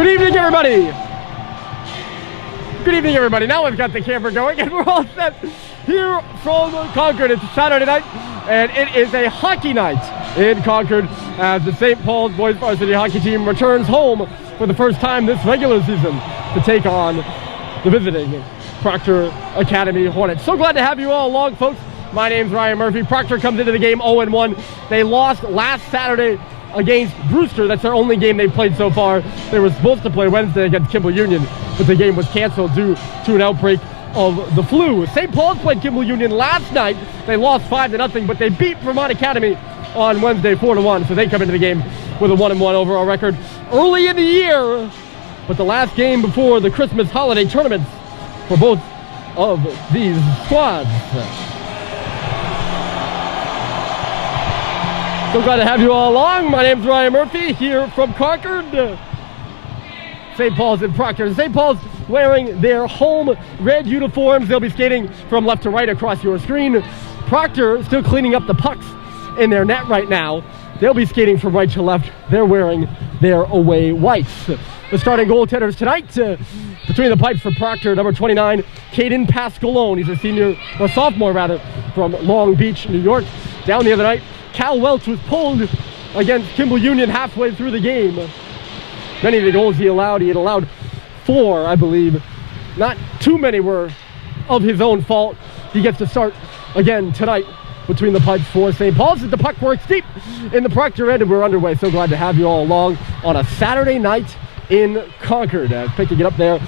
Good evening, everybody. Good evening, everybody. Now we've got the camera going and we're all set here from Concord. It's Saturday night and it is a hockey night in Concord as the St. Paul's boys varsity hockey team returns home for the first time this regular season to take on the visiting Proctor Academy Hornets. So glad to have you all along, folks. My name's Ryan Murphy. Proctor comes into the game 0-1. They lost last Saturday against Brewster. That's their only game they've played so far. They were supposed to play Wednesday against Kimball Union, but the game was canceled due to an outbreak of the flu. St. Paul's played Kimball Union last night. They lost 5-0, but they beat Vermont Academy on Wednesday 4-1, so they come into the game with a 1-1 overall record early in the year. But the last game before the Christmas holiday tournaments for both of these squads. So glad to have you all along. My name's Ryan Murphy here from Concord. St. Paul's and Proctor. St. Paul's wearing their home red uniforms. They'll be skating from left to right across your screen. Proctor still cleaning up the pucks in their net right now. They'll be skating from right to left. They're wearing their away whites. The starting goaltenders tonight, between the pipes for Proctor, number 29, Caden Pascalone. He's a senior, or sophomore rather, from Long Beach, New York. Down the other night, Cal Welch was pulled against Kimball Union halfway through the game. Many of the goals he had allowed 4, I believe. Not too many were of his own fault. He gets to start again tonight between the pipes for St. Paul's as the puck works deep in the Proctor end, and we're underway. So glad to have you all along on a Saturday night in Concord. Picking it up there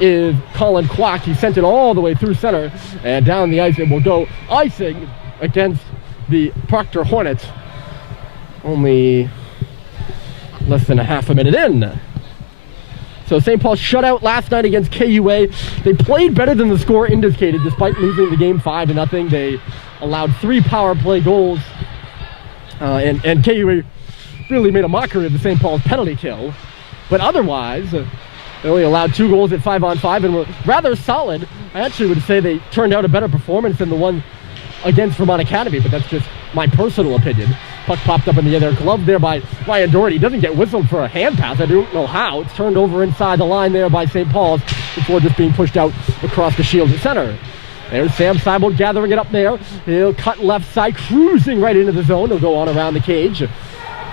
is Colin Quack. He sent it all the way through center and down the ice. It will go icing against the Proctor Hornets. Only less than a half a minute in. So St. Paul shut out last night against KUA. They played better than the score indicated despite losing the game 5-0. They allowed 3 power play goals. And KUA really made a mockery of the St. Paul's penalty kill. But otherwise, they only allowed 2 goals at 5-on-5 and were rather solid. I actually would say they turned out a better performance than the one against Vermont Academy, but that's just my personal opinion. Puck popped up in the other glove there by Ryan Doherty. He doesn't get whistled for a hand pass. I don't know how. It's turned over inside the line there by St. Paul's before just being pushed out across the shield at center. There's Sam Seibold gathering it up there. He'll cut left side, cruising right into the zone. He'll go on around the cage.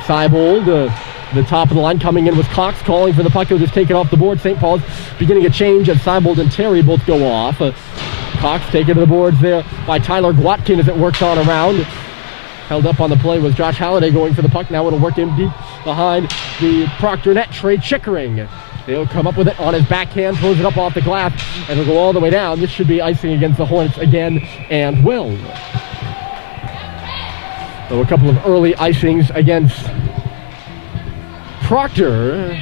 Seibold, the top of the line, coming in with Cox calling for the puck. He'll just take it off the board. St. Paul's beginning a change as Seibold and Terry both go off. Cox taken to the boards there by Tyler Gwatkin as it works on around. Held up on the play was Josh Halliday going for the puck. Now it'll work in deep behind the Proctor net. Trey Chickering. They'll come up with it on his backhand, throws it up off the glass, and it'll go all the way down. This should be icing against the Hornets again, and will. So a couple of early icings against Proctor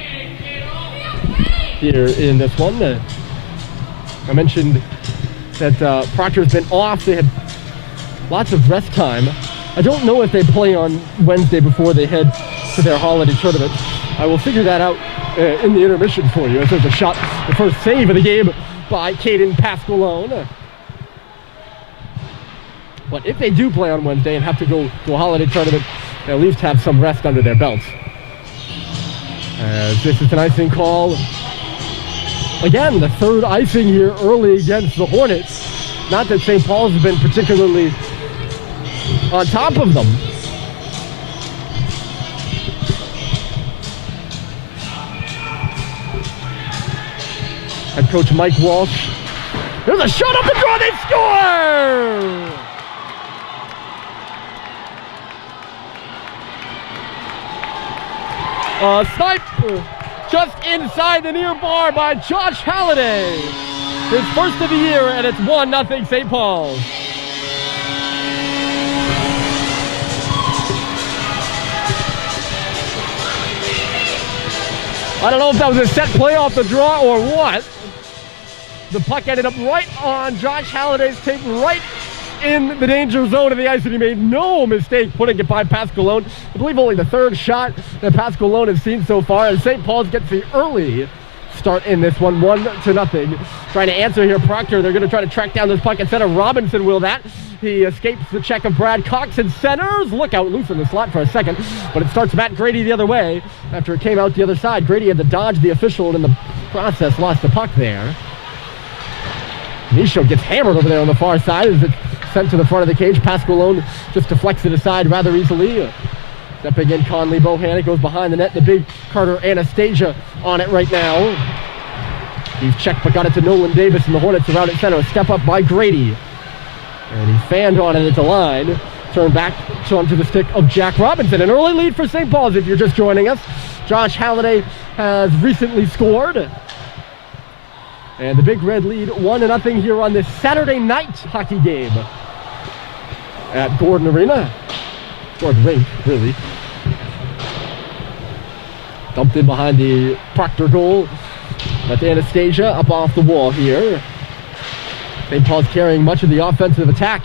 here in this one. I mentioned that Proctor's been off. They had lots of rest time. I don't know if they play on Wednesday before they head to their holiday tournament. I will figure that out in the intermission for you. As there's a shot, the first save of the game by Caden Pascalone. But if they do play on Wednesday and have to go to a holiday tournament, they at least have some rest under their belts. As this is an icing call. Again, the third icing here early against the Hornets. Not that St. Paul's has been particularly on top of them. Head coach Mike Walsh. There's a shot up the draw, they score! Snipe just inside the near bar by Josh Halliday. His first of the year, and it's 1-0 St. Paul's. I don't know if that was a set play off the draw or what. The puck ended up right on Josh Halliday's tape, right in the danger zone of the ice, and he made no mistake putting it by I believe only the third shot that Pascalone has seen so far, and St. Paul's gets the early start in this one, 1-0. Trying to answer here, Proctor. They're going to try to track down this puck instead of Robinson will that. He escapes the check of Brad Cox and centers. Look out, loose in the slot for a second, but it starts Matt Grady the other way after it came out the other side. Grady had to dodge the official and in the process lost the puck there. Nisho gets hammered over there on the far side as it's sent to the front of the cage. Pasqualone just deflects it aside rather easily. Stepping in Conley Bohan, it goes behind the net. The big Carter Anastasia on it right now. He's checked but got it to Nolan Davis and the Hornets around at center. A step up by Grady. And he fanned on it at the line. Turned back onto the stick of Jack Robinson. An early lead for St. Paul's if you're just joining us. Josh Halliday has recently scored. And the Big Red lead 1-0 here on this Saturday night hockey game at Gordon Arena. Or Rink, really. Dumped in behind the Proctor goal. That's Anastasia up off the wall here. St. Paul's carrying much of the offensive attack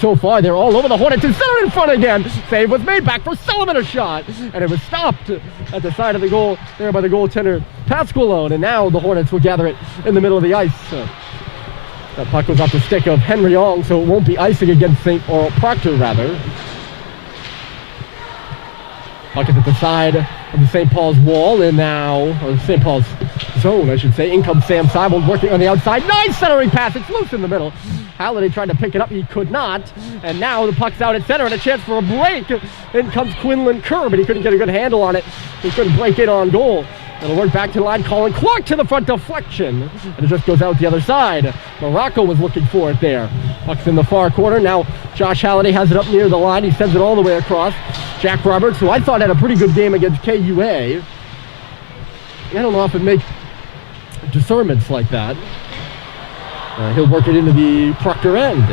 so far. They're all over the Hornets and center in front again. Save was made back for Sullivan, a shot. And it was stopped at the side of the goal there by the goaltender Pasqualone. And now the Hornets will gather it in the middle of the ice. That puck goes off the stick of Henry Ong, so it won't be icing against Proctor rather. Puck is at the side of the St. Paul's wall, and now, or St. Paul's zone, I should say. In comes Sam Seibold working on the outside. Nice centering pass. It's loose in the middle. Halliday tried to pick it up. He could not. And now the puck's out at center and a chance for a break. In comes Quinlan Kerr, but he couldn't get a good handle on it. He couldn't break it on goal. It'll work back to the line. Colin Clark to the front deflection. And it just goes out the other side. Morocco was looking for it there. Puck's in the far corner. Now Josh Halliday has it up near the line. He sends it all the way across. Jack Roberts, who I thought had a pretty good game against KUA. I don't often make discernments like that. He'll work it into the Proctor end.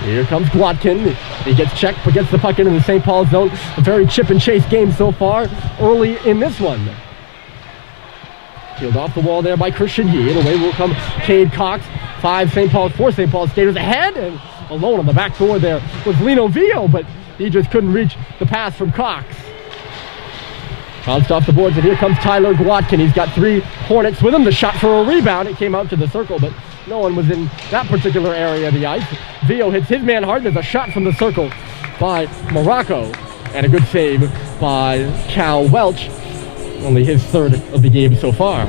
Here comes Gwatkin. He gets checked but gets the puck into the St. Paul zone. A very chip and chase game so far early in this one. Peeled off the wall there by Christian Yee. And away will come Cade Cox. 4 St. Paul skaters ahead. And alone on the back door there was Lino Vio, but he just couldn't reach the pass from Cox. Bounced off the boards, and here comes Tyler Gwatkin. He's got 3 Hornets with him. The shot for a rebound. It came out to the circle, but no one was in that particular area of the ice. Vio hits his man hard. There's a shot from the circle by Morocco, and a good save by Cal Welch. Only his 3rd of the game so far.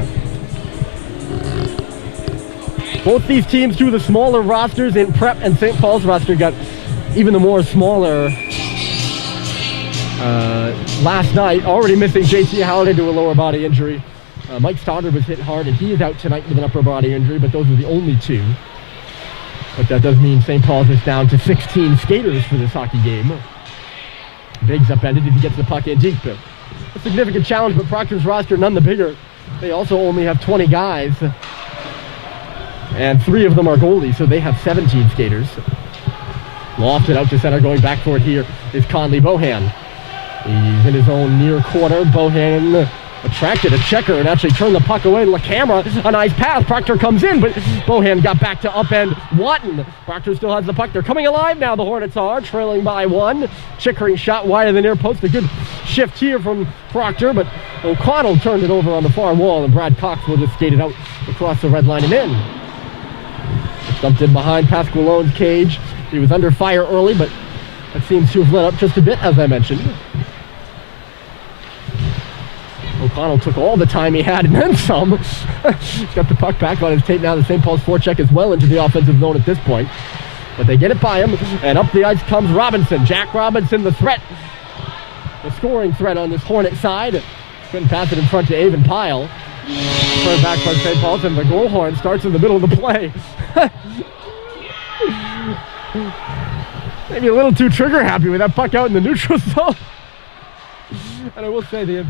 Both these teams do the smaller rosters in prep, and St. Paul's roster got even the more smaller last night. Already missing J.C. Halliday to a lower body injury. Mike Stoddard was hit hard, and he is out tonight with an upper body injury, but those are the only 2. But that does mean St. Paul's is down to 16 skaters for this hockey game. Biggs upended as he gets the puck in deep. A significant challenge, but Proctor's roster none the bigger. They also only have 20 guys, and 3 of them are goalies, so they have 17 skaters. Lofted out to center, going back for it here is Conley Bohan. He's in his own near corner. Bohan attracted a checker and actually turned the puck away. LaCamera, a nice pass. Proctor comes in, but Bohan got back to upend Watton. Proctor still has the puck. They're coming alive now, the Hornets are, trailing by 1. Chickering shot wide of the near post. A good shift here from Proctor, but O'Connell turned it over on the far wall, and Brad Cox will just skate it out across the red line and in. Dumped in behind Pasqualone's cage. He was under fire early, but that seems to have let up just a bit, as I mentioned. O'Connell took all the time he had and then some. He's got the puck back on his tape now. The St. Paul's forecheck is well into the offensive zone at this point. But they get it by him, and up the ice comes Robinson. Jack Robinson, the threat. The scoring threat on this Hornet side. Couldn't pass it in front to Avon Pyle. Turned back by St. Paul's, and the goal horn starts in the middle of the play. Maybe a little too trigger happy with that puck out in the neutral zone. And I will say the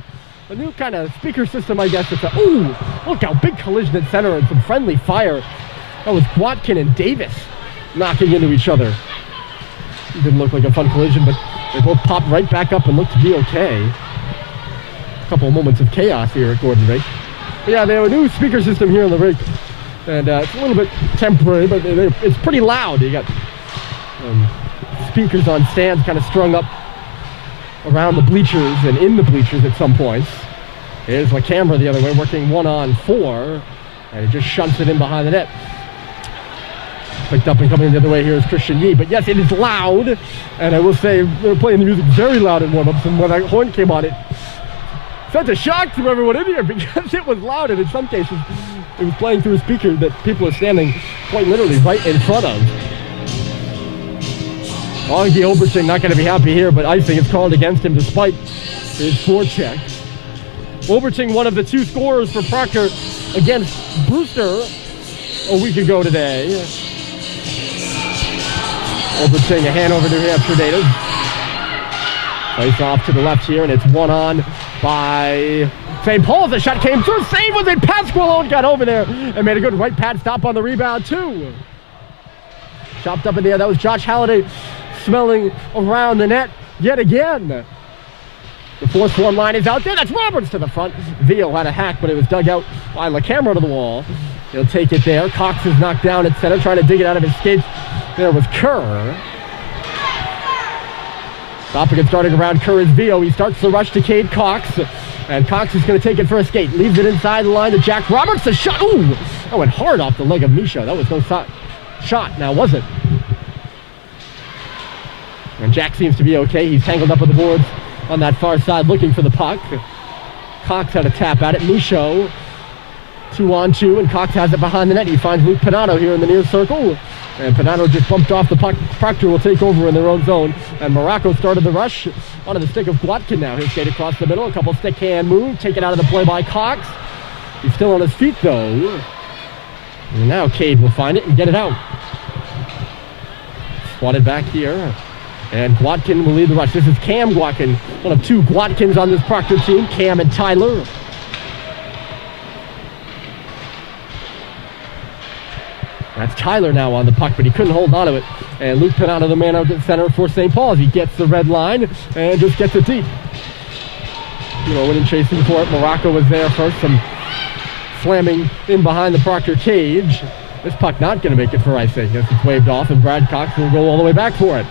new kind of speaker system, I guess, it's a, ooh, look how big collision at center and some friendly fire. That was Gwatkin and Davis knocking into each other. It didn't look like a fun collision, but they both popped right back up and looked to be okay. A couple of moments of chaos here at Gordon Rink. But yeah, they have a new speaker system here in the rink. And it's a little bit temporary, but it's pretty loud. You got speakers on stands kind of strung up around the bleachers and in the bleachers at some points. Here's the camera the other way, working 1-on-4. And he just shunts it in behind the net. Picked up and coming the other way here is Christian Yee. But yes, it is loud. And I will say, they were playing the music very loud in warm-ups. And when that horn came on, it sent a shock to everyone in here because it was loud. And in some cases, it was playing through a speaker that people are standing quite literally right in front of. Augie Oberstein not going to be happy here, but icing is called against him despite his forecheck. Oberting, one of the 2 scorers for Proctor against Brewster a week ago today. Oberting, a Hanover, New Hampshire native. Place off to the left here, and it's 1-on by St. Paul's. The shot came through, save with it. Pasqualone got over there and made a good right pad stop on the rebound, too. Chopped up in the air. That was Josh Halliday smelling around the net yet again. The fourth one line is out there. That's Roberts to the front. Veal had a hack, but it was dug out by LaCamera to the wall. He'll take it there. Cox is knocked down at center, trying to dig it out of his skates. There was Kerr. Stopping and starting around Kerr is Vio. He starts the rush to Cade Cox. And Cox is going to take it for a skate. Leaves it inside the line to Jack Roberts. The shot. Ooh! That went hard off the leg of Misha. That was no shot, now was it? And Jack seems to be okay. He's tangled up with the boards on that far side looking for the puck. Cox had a tap at it. Michaud, 2-on-2, and Cox has it behind the net. He finds Luke Panato here in the near circle. And Panato just bumped off the puck. Proctor will take over in their own zone. And Morocco started the rush onto the stick of Guatkin now. He'll skate across the middle. A couple stick hand move. Take it out of the play by Cox. He's still on his feet though. And now Cade will find it and get it out. Swatted back here. And Guatkin will lead the rush. This is Cam Guatkin, one of 2 Guatkins on this Proctor team, Cam and Tyler. That's Tyler now on the puck, but he couldn't hold on to it. And Luke Panato, the man out at center for St. Paul's. He gets the red line and just gets it deep. Winning chasing for it. Morocco was there first, some slamming in behind the Proctor cage. This puck not going to make it for icing. Guess it's waved off, and Brad Cox will go all the way back for it.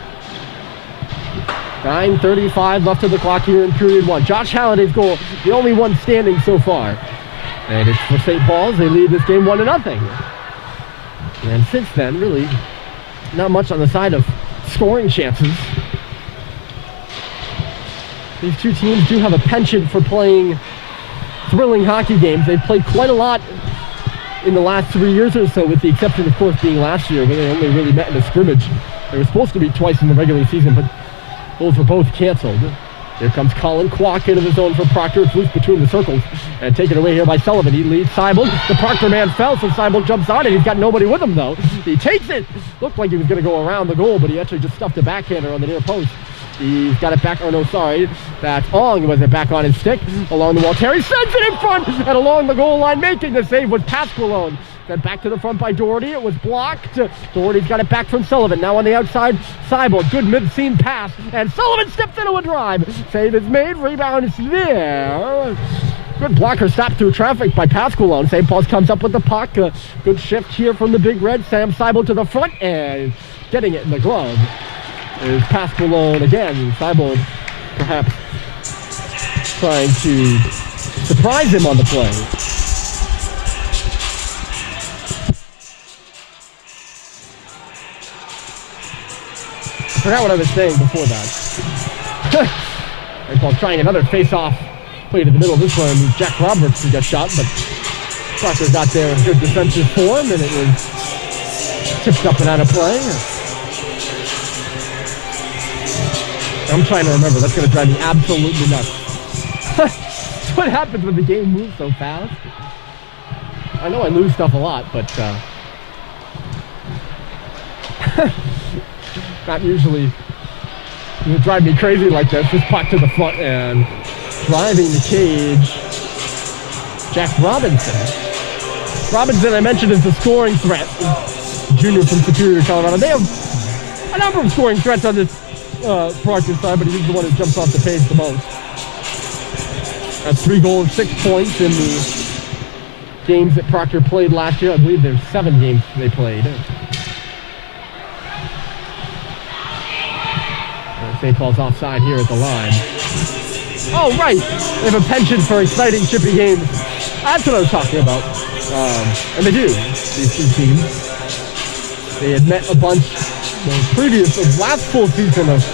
9:35 left of the clock here in period 1. Josh Halliday's goal, the only one standing so far. And it's for St. Paul's. They lead this game 1-0. And since then, really, not much on the side of scoring chances. These 2 teams do have a penchant for playing thrilling hockey games. They've played quite a lot in the last 3 years or so, with the exception, of course, being last year, where they only really met in a scrimmage. They were supposed to be twice in the regular season, but those were both canceled. Here comes Colin Kwok into the zone for Proctor. It's loose between the circles and taken away here by Sullivan. He leads Seibel. The Proctor man fell, so Seibel jumps on it. He's got nobody with him, though. He takes it. Looked like he was going to go around the goal, but he actually just stuffed a backhander on the near post. He's got it back. Oh, no, sorry. That's Ong was it back on his stick. Along the wall. Terry sends it in front and along the goal line. Making the save was Pasqualone. Then back to the front by Doherty. It was blocked. Doherty's got it back from Sullivan. Now on the outside, Seibel. Good mid-seam pass. And Sullivan steps into a drive. Save is made. Rebound is there. Good blocker stop through traffic by Pasqualone. St. Paul's comes up with the puck. Good shift here from the Big Red. Sam Seibel to the front and getting it in the glove is Pasqualone again. Seibel perhaps trying to surprise him on the play. I forgot what I was saying before that. St. Paul's trying another face-off play to the middle. This one was Jack Roberts who got shot, but Proctor got there in good defensive form, and it was tipped up and out of play. I'm trying to remember. That's going to drive me absolutely nuts. That's what happens when the game moves so fast. I know I lose stuff a lot, but not usually. It would drive me crazy like this. Just puck to the front and driving the cage. Jack Robinson. Robinson, I mentioned, is the scoring threat. Junior from Superior, Colorado. They have a number of scoring threats on this Proctor side, but he's the one that jumps off the page the most. That's 3 goals, 6 points in the games that Proctor played last year. I believe there's 7 games they played. St. Paul's offside here at the line. Oh, right. They have a penchant for exciting, chippy games. That's what I was talking about. And they do, these two teams. They had met a bunch the last full season of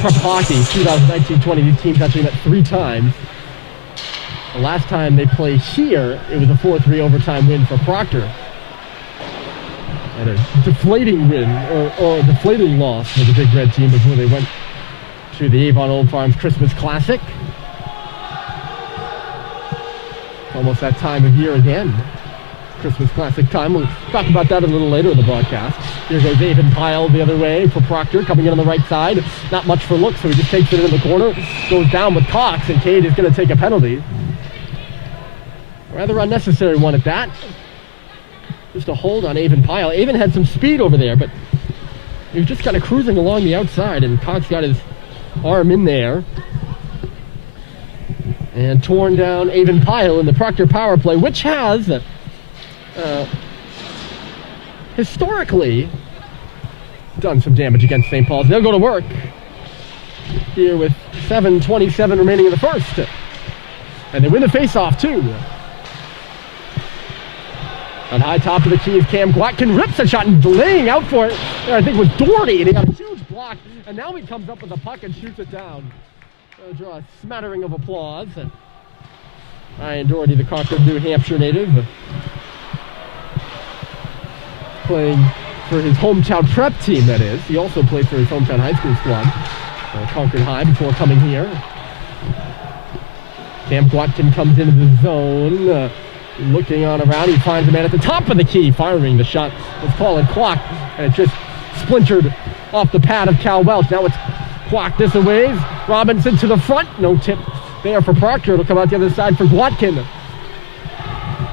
prep hockey, 2019-20. These teams actually met 3 times. The last time they played here, it was a 4-3 overtime win for Proctor. And a deflating win, or a deflating loss for the Big Red team before they went to the Avon Old Farms Christmas Classic. Almost that time of year again. Christmas Classic time. We'll talk about that a little later in the broadcast. Here goes Avon Pyle the other way for Proctor, coming in on the right side. Not much for look, so he just takes it in the corner. Goes down with Cox, and Cade is going to take a penalty. Rather unnecessary one at that. Just a hold on Avon Pyle. Avon had some speed over there, but he was just kind of cruising along the outside, and Cox got his arm in there. And torn down Avon Pyle in the Proctor power play, which has historically done some damage against St. Paul's. They'll go to work here with 7:27 remaining in the first. And they win the face-off, too. On high top of the key is Cam Gwatkin, rips a shot and laying out for it. There, I think it was Doherty, and he got a huge block. And now he comes up with a puck and shoots it down. Draw a smattering of applause. Ryan Doherty, the Concord, New Hampshire native, playing for his hometown prep team, that is. He also played for his hometown high school squad, Concord High, before coming here. Cam Gwatkin comes into the zone, looking on around. He finds a man at the top of the key, firing the shot. Let's call it Kwok, and it just splintered off the pad of Cal Welch. Now it's Kwok this a ways. Robinson to the front. No tip there for Proctor. It'll come out the other side for Gwatkin.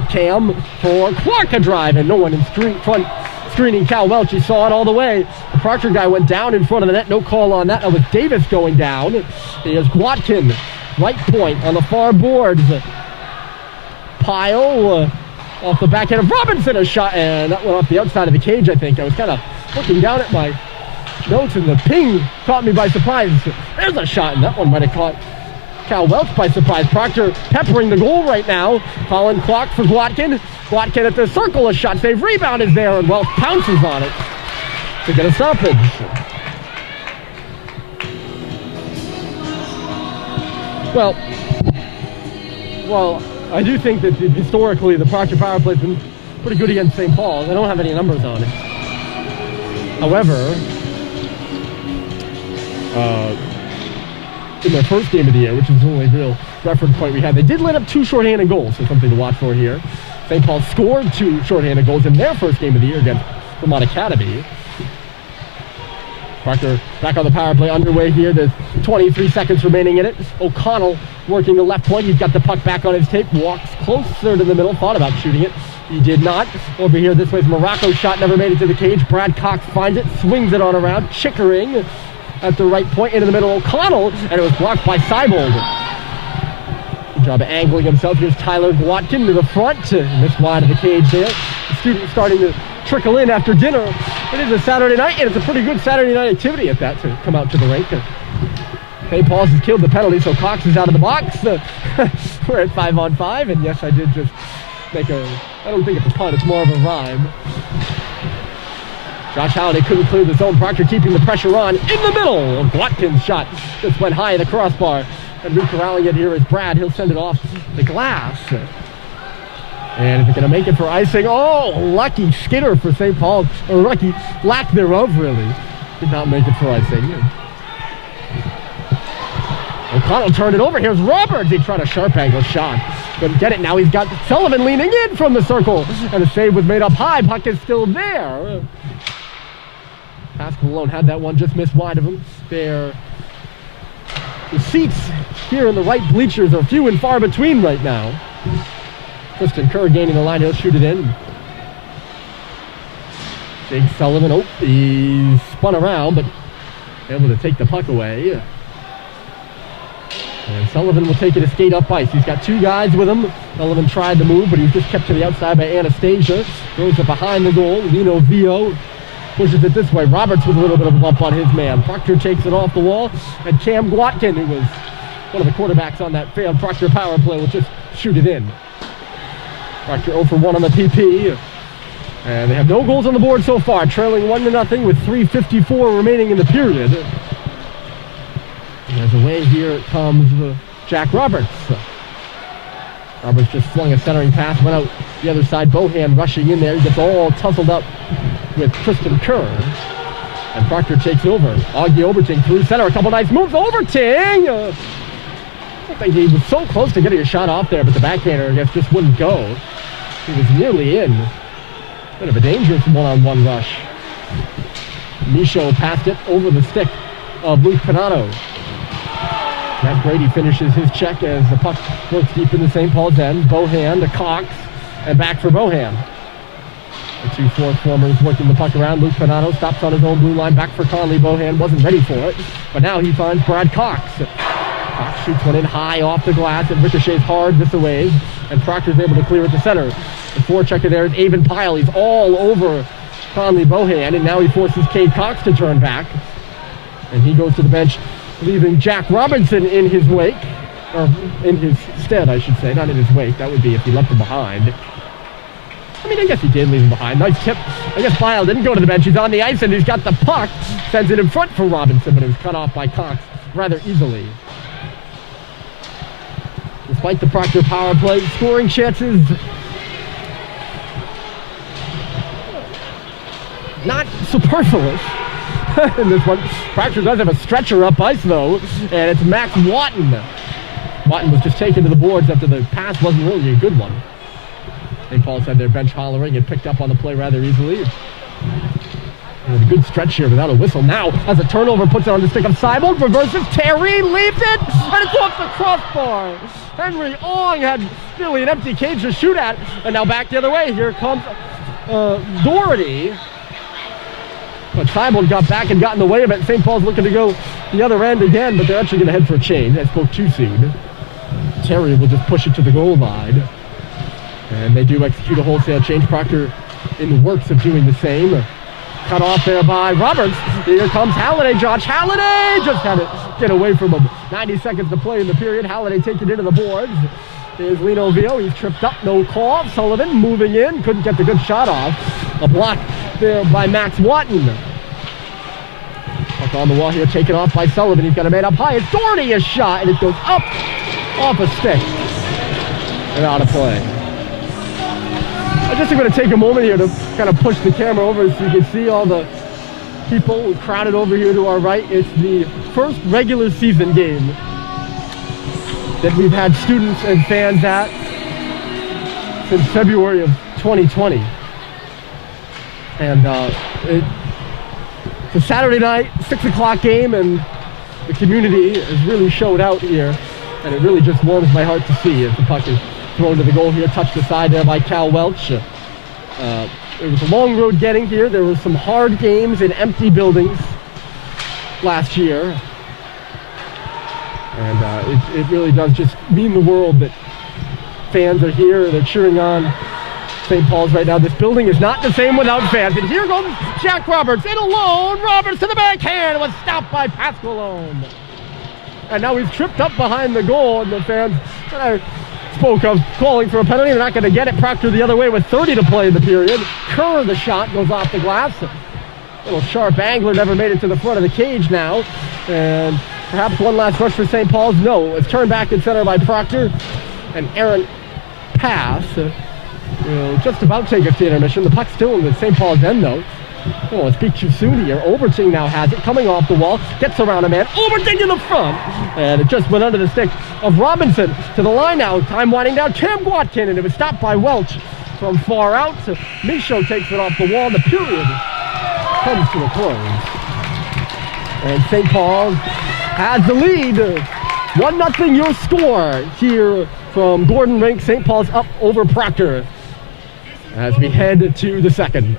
Cam for Kwok, a drive, and no one in front screening Cal Welch. He saw it all the way. The Proctor guy went down in front of the net. No call on that. That was Davis going down. Here's Gwatkin, right point on the far boards. Pyle off the backhand of Robinson, a shot, and that went off the outside of the cage, I think. I was kind of looking down at my notes, and the ping caught me by surprise. There's a shot, and that one might have caught Cal Welch by surprise. Proctor peppering the goal right now. Colin Kwok for Gwatkin. Gwatkin at the circle, a shot save. Rebound is there, and Welch pounces on it to get a stoppage. Well, I do think that historically the Proctor power play has been pretty good against St. Paul's. I don't have any numbers on it. However, in their first game of the year, which is the only real reference point we had, they did let up 2 shorthanded goals, so something to watch for here. St. Paul scored 2 shorthanded goals in their first game of the year against Vermont Academy. Proctor back on the power play underway here. There's 23 seconds remaining in it. O'Connell working the left point. He's got the puck back on his tape. Walks closer to the middle. Thought about shooting it. He did not. Over here this way is Morocco's shot. Never made it to the cage. Brad Cox finds it. Swings it on around. Chickering at the right point. Into the middle. O'Connell. And it was blocked by Seibold. Good job of angling himself. Here's Tyler Gwatkin to the front. Missed wide of the cage there. The student starting to trickle in after dinner. It is a Saturday night, and it's a pretty good Saturday night activity at that to come out to the rink. St. Paul's has killed the penalty, so Cox is out of the box. We're at 5-on-5, and yes, I did just make I don't think it's a pun, it's more of a rhyme. Josh Halliday couldn't clear the zone. Proctor keeping the pressure on in the middle. Gwatkin's shot just went high at the crossbar. And corralling it here is Brad. He'll send it off the glass. And if it's going to make it for icing, oh, lucky skidder for St. Paul, or lucky lack thereof, really. Did not make it for icing. O'Connell turned it over. Here's Roberts. He tried a sharp angle shot. Couldn't get it. Now he's got Sullivan leaning in from the circle. And the save was made up high. Puck is still there. Pascal alone had that one, just missed wide of him. The seats here in the right bleachers are few and far between right now. Tristan Kerr gaining the line, he'll shoot it in. Jake Sullivan, oh, he spun around, but able to take the puck away. And Sullivan will take it to skate up ice. He's got 2 guys with him. Sullivan tried to move, but he was just kept to the outside by Anastasia. Throws it behind the goal. Lino Vio pushes it this way. Roberts with a little bit of a bump on his man. Proctor takes it off the wall, and Cam Gwatkin, who was one of the quarterbacks on that failed Proctor power play, will just shoot it in. Proctor 0 for 1 on the PP. And they have no goals on the board so far, trailing 1-0 with 3:54 remaining in the period. And as away, here comes Jack Roberts. Roberts just flung a centering pass, went out the other side. Bohan rushing in there. He gets all tussled up with Tristan Kerr. And Proctor takes over. Augie Oberting through center. A couple nice moves. Oberting! I think he was so close to getting a shot off there, but the backhander, I guess, just wouldn't go. He was nearly in. Bit of a dangerous one-on-one rush. Michaud passed it over the stick of Luke Pinato. Matt Brady finishes his check as the puck works deep into St. Paul's end. Bohan to Cox, and back for Bohan. The two fourth formers working the puck around. Luke Pinato stops on his own blue line. Back for Conley. Bohan wasn't ready for it, but now he finds Brad Cox. Cox shoots one in high off the glass and ricochets hard this away, and Proctor's able to clear it to center. The forechecker there is Avon Pyle. He's all over Conley Bohan, and now he forces Cade Cox to turn back, and he goes to the bench, leaving Jack Robinson in his wake, or in his stead, I should say, not in his wake. That would be if he left him behind. I mean, I guess he did leave him behind. Nice tip. I guess Pyle didn't go to the bench. He's on the ice, and he's got the puck. Sends it in front for Robinson, but it was cut off by Cox rather easily. Despite the Proctor power play, scoring chances not superfluous in this one. Proctor does have a stretcher up ice, though, and it's Max Watton. Watton was just taken to the boards after the pass wasn't really a good one. St. Paul's had their bench hollering and picked up on the play rather easily. And a good stretch here without a whistle. Now, as a turnover, puts it on the stick of Seibold, reverses, Terry leaves it, and it's off the crossbar. Henry Ong had really an empty cage to shoot at, and now back the other way. Here comes Doherty. But Seibold got back and got in the way of it. St. Paul's looking to go the other end again, but they're actually going to head for a change. I spoke too soon. Terry will just push it to the goal line. And they do execute a wholesale change. Proctor in the works of doing the same. Cut off there by Roberts. Here comes Halliday. Josh Halliday just had it get away from him. 90 seconds to play in the period. Halliday takes it into the boards. Here's Lino Vio. He's tripped up. No call. Sullivan moving in. Couldn't get the good shot off. A block there by Max Watton. Puck on the wall here. Taken off by Sullivan. He's got a man up high. It's Doherty, a shot. And it goes up off a stick. And out of play. I'm just going to take a moment here to kind of push the camera over so you can see all the people crowded over here to our right. It's the first regular season game that we've had students and fans at since February of 2020. And it's a Saturday night, 6 o'clock game, and the community has really showed out here. And it really just warms my heart to see as the puck is thrown to the goal here, touched aside there by Cal Welch. It was a long road getting here. There were some hard games in empty buildings last year. And it really does just mean the world that fans are here. They're cheering on St. Paul's right now. This building is not the same without fans. And here goes Jack Roberts in alone. Roberts to the backhand. It was stopped by Pasqualone. And now he's tripped up behind the goal, and the fans spoke of calling for a penalty. They're not going to get it. Proctor the other way with 30 to play in the period. Kerr, the shot goes off the glass. A little sharp angler, never made it to the front of the cage now. And perhaps one last rush for St. Paul's. No, it's turned back in center by Proctor. An errant pass. Will just about take us to intermission. The puck's still in the St. Paul's end, though. Oh, let's speak too soon here. Oberting now has it, coming off the wall, gets around a man. Oberting in the front, and it just went under the stick of Robinson. To the line now, time winding down. Cam Gwatkin, and it was stopped by Welch from far out. So Michaud takes it off the wall. The period comes to a close, and St. Paul has the lead. 1-0 your score here from Gordon Rink. St. Paul's up over Proctor as we head to the second.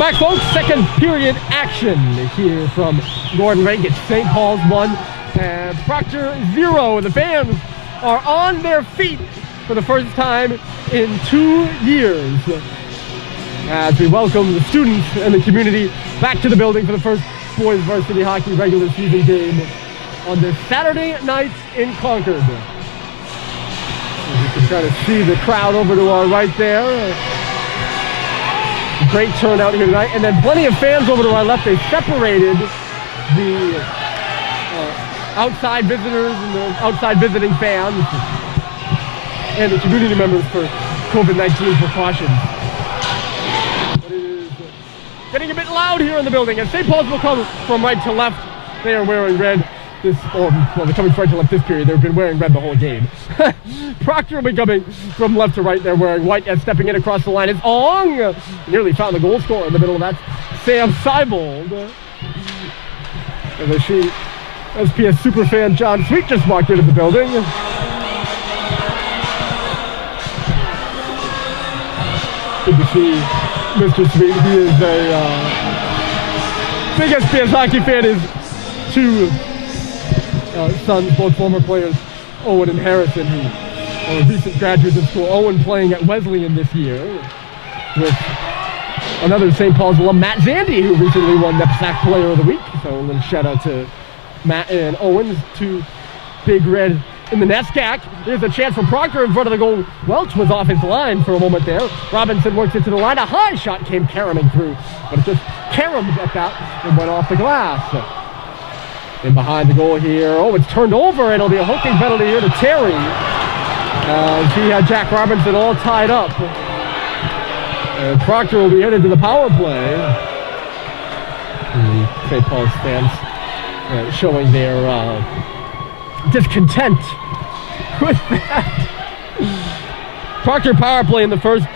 Welcome back, folks. Second period action here from Gordon Rink. It's St. Paul's 1 and Proctor 0. The fans are on their feet for the first time in 2 years as we welcome the students and the community back to the building for the first boys varsity hockey regular season game on this Saturday night in Concord. You can try to see the crowd over to our right there. Great turnout here tonight, and then plenty of fans over to our left. They separated the outside visitors and the outside visiting fans and the community members for COVID-19 precautions. But it is getting a bit loud here in the building, and St. Paul's will come from right to left. They are wearing red. Well, they're coming from right to left this period. They've been wearing red the whole game. Proctor will be coming from left to right. They're wearing white, and stepping in across the line is Ong. Nearly found the goal scorer in the middle of that. Sam Seibold. And as SPS superfan John Sweet just walked into the building. Good to see Mr. Sweet. He is a big SPS hockey fan. His two sons, both former players, Owen and Harrison, who are recent graduates of school. Owen playing at Wesleyan this year with another St. Paul's alum, Matt Zandy, who recently won NEPSAC Player of the Week. So a little shout out to Matt and Owen, two big red in the NESCAC. Here's a chance for Proctor in front of the goal. Welch was off his line for a moment there. Robinson works it to the line. A high shot came caroming through, but it just caromed at that and went off the glass. In behind the goal here. Oh, it's turned over. It'll be a hooking penalty here to Terry. He had Jack Robinson all tied up. And Proctor will be headed to the power play. St. Paul's fans showing their discontent with that. Proctor power play in the first.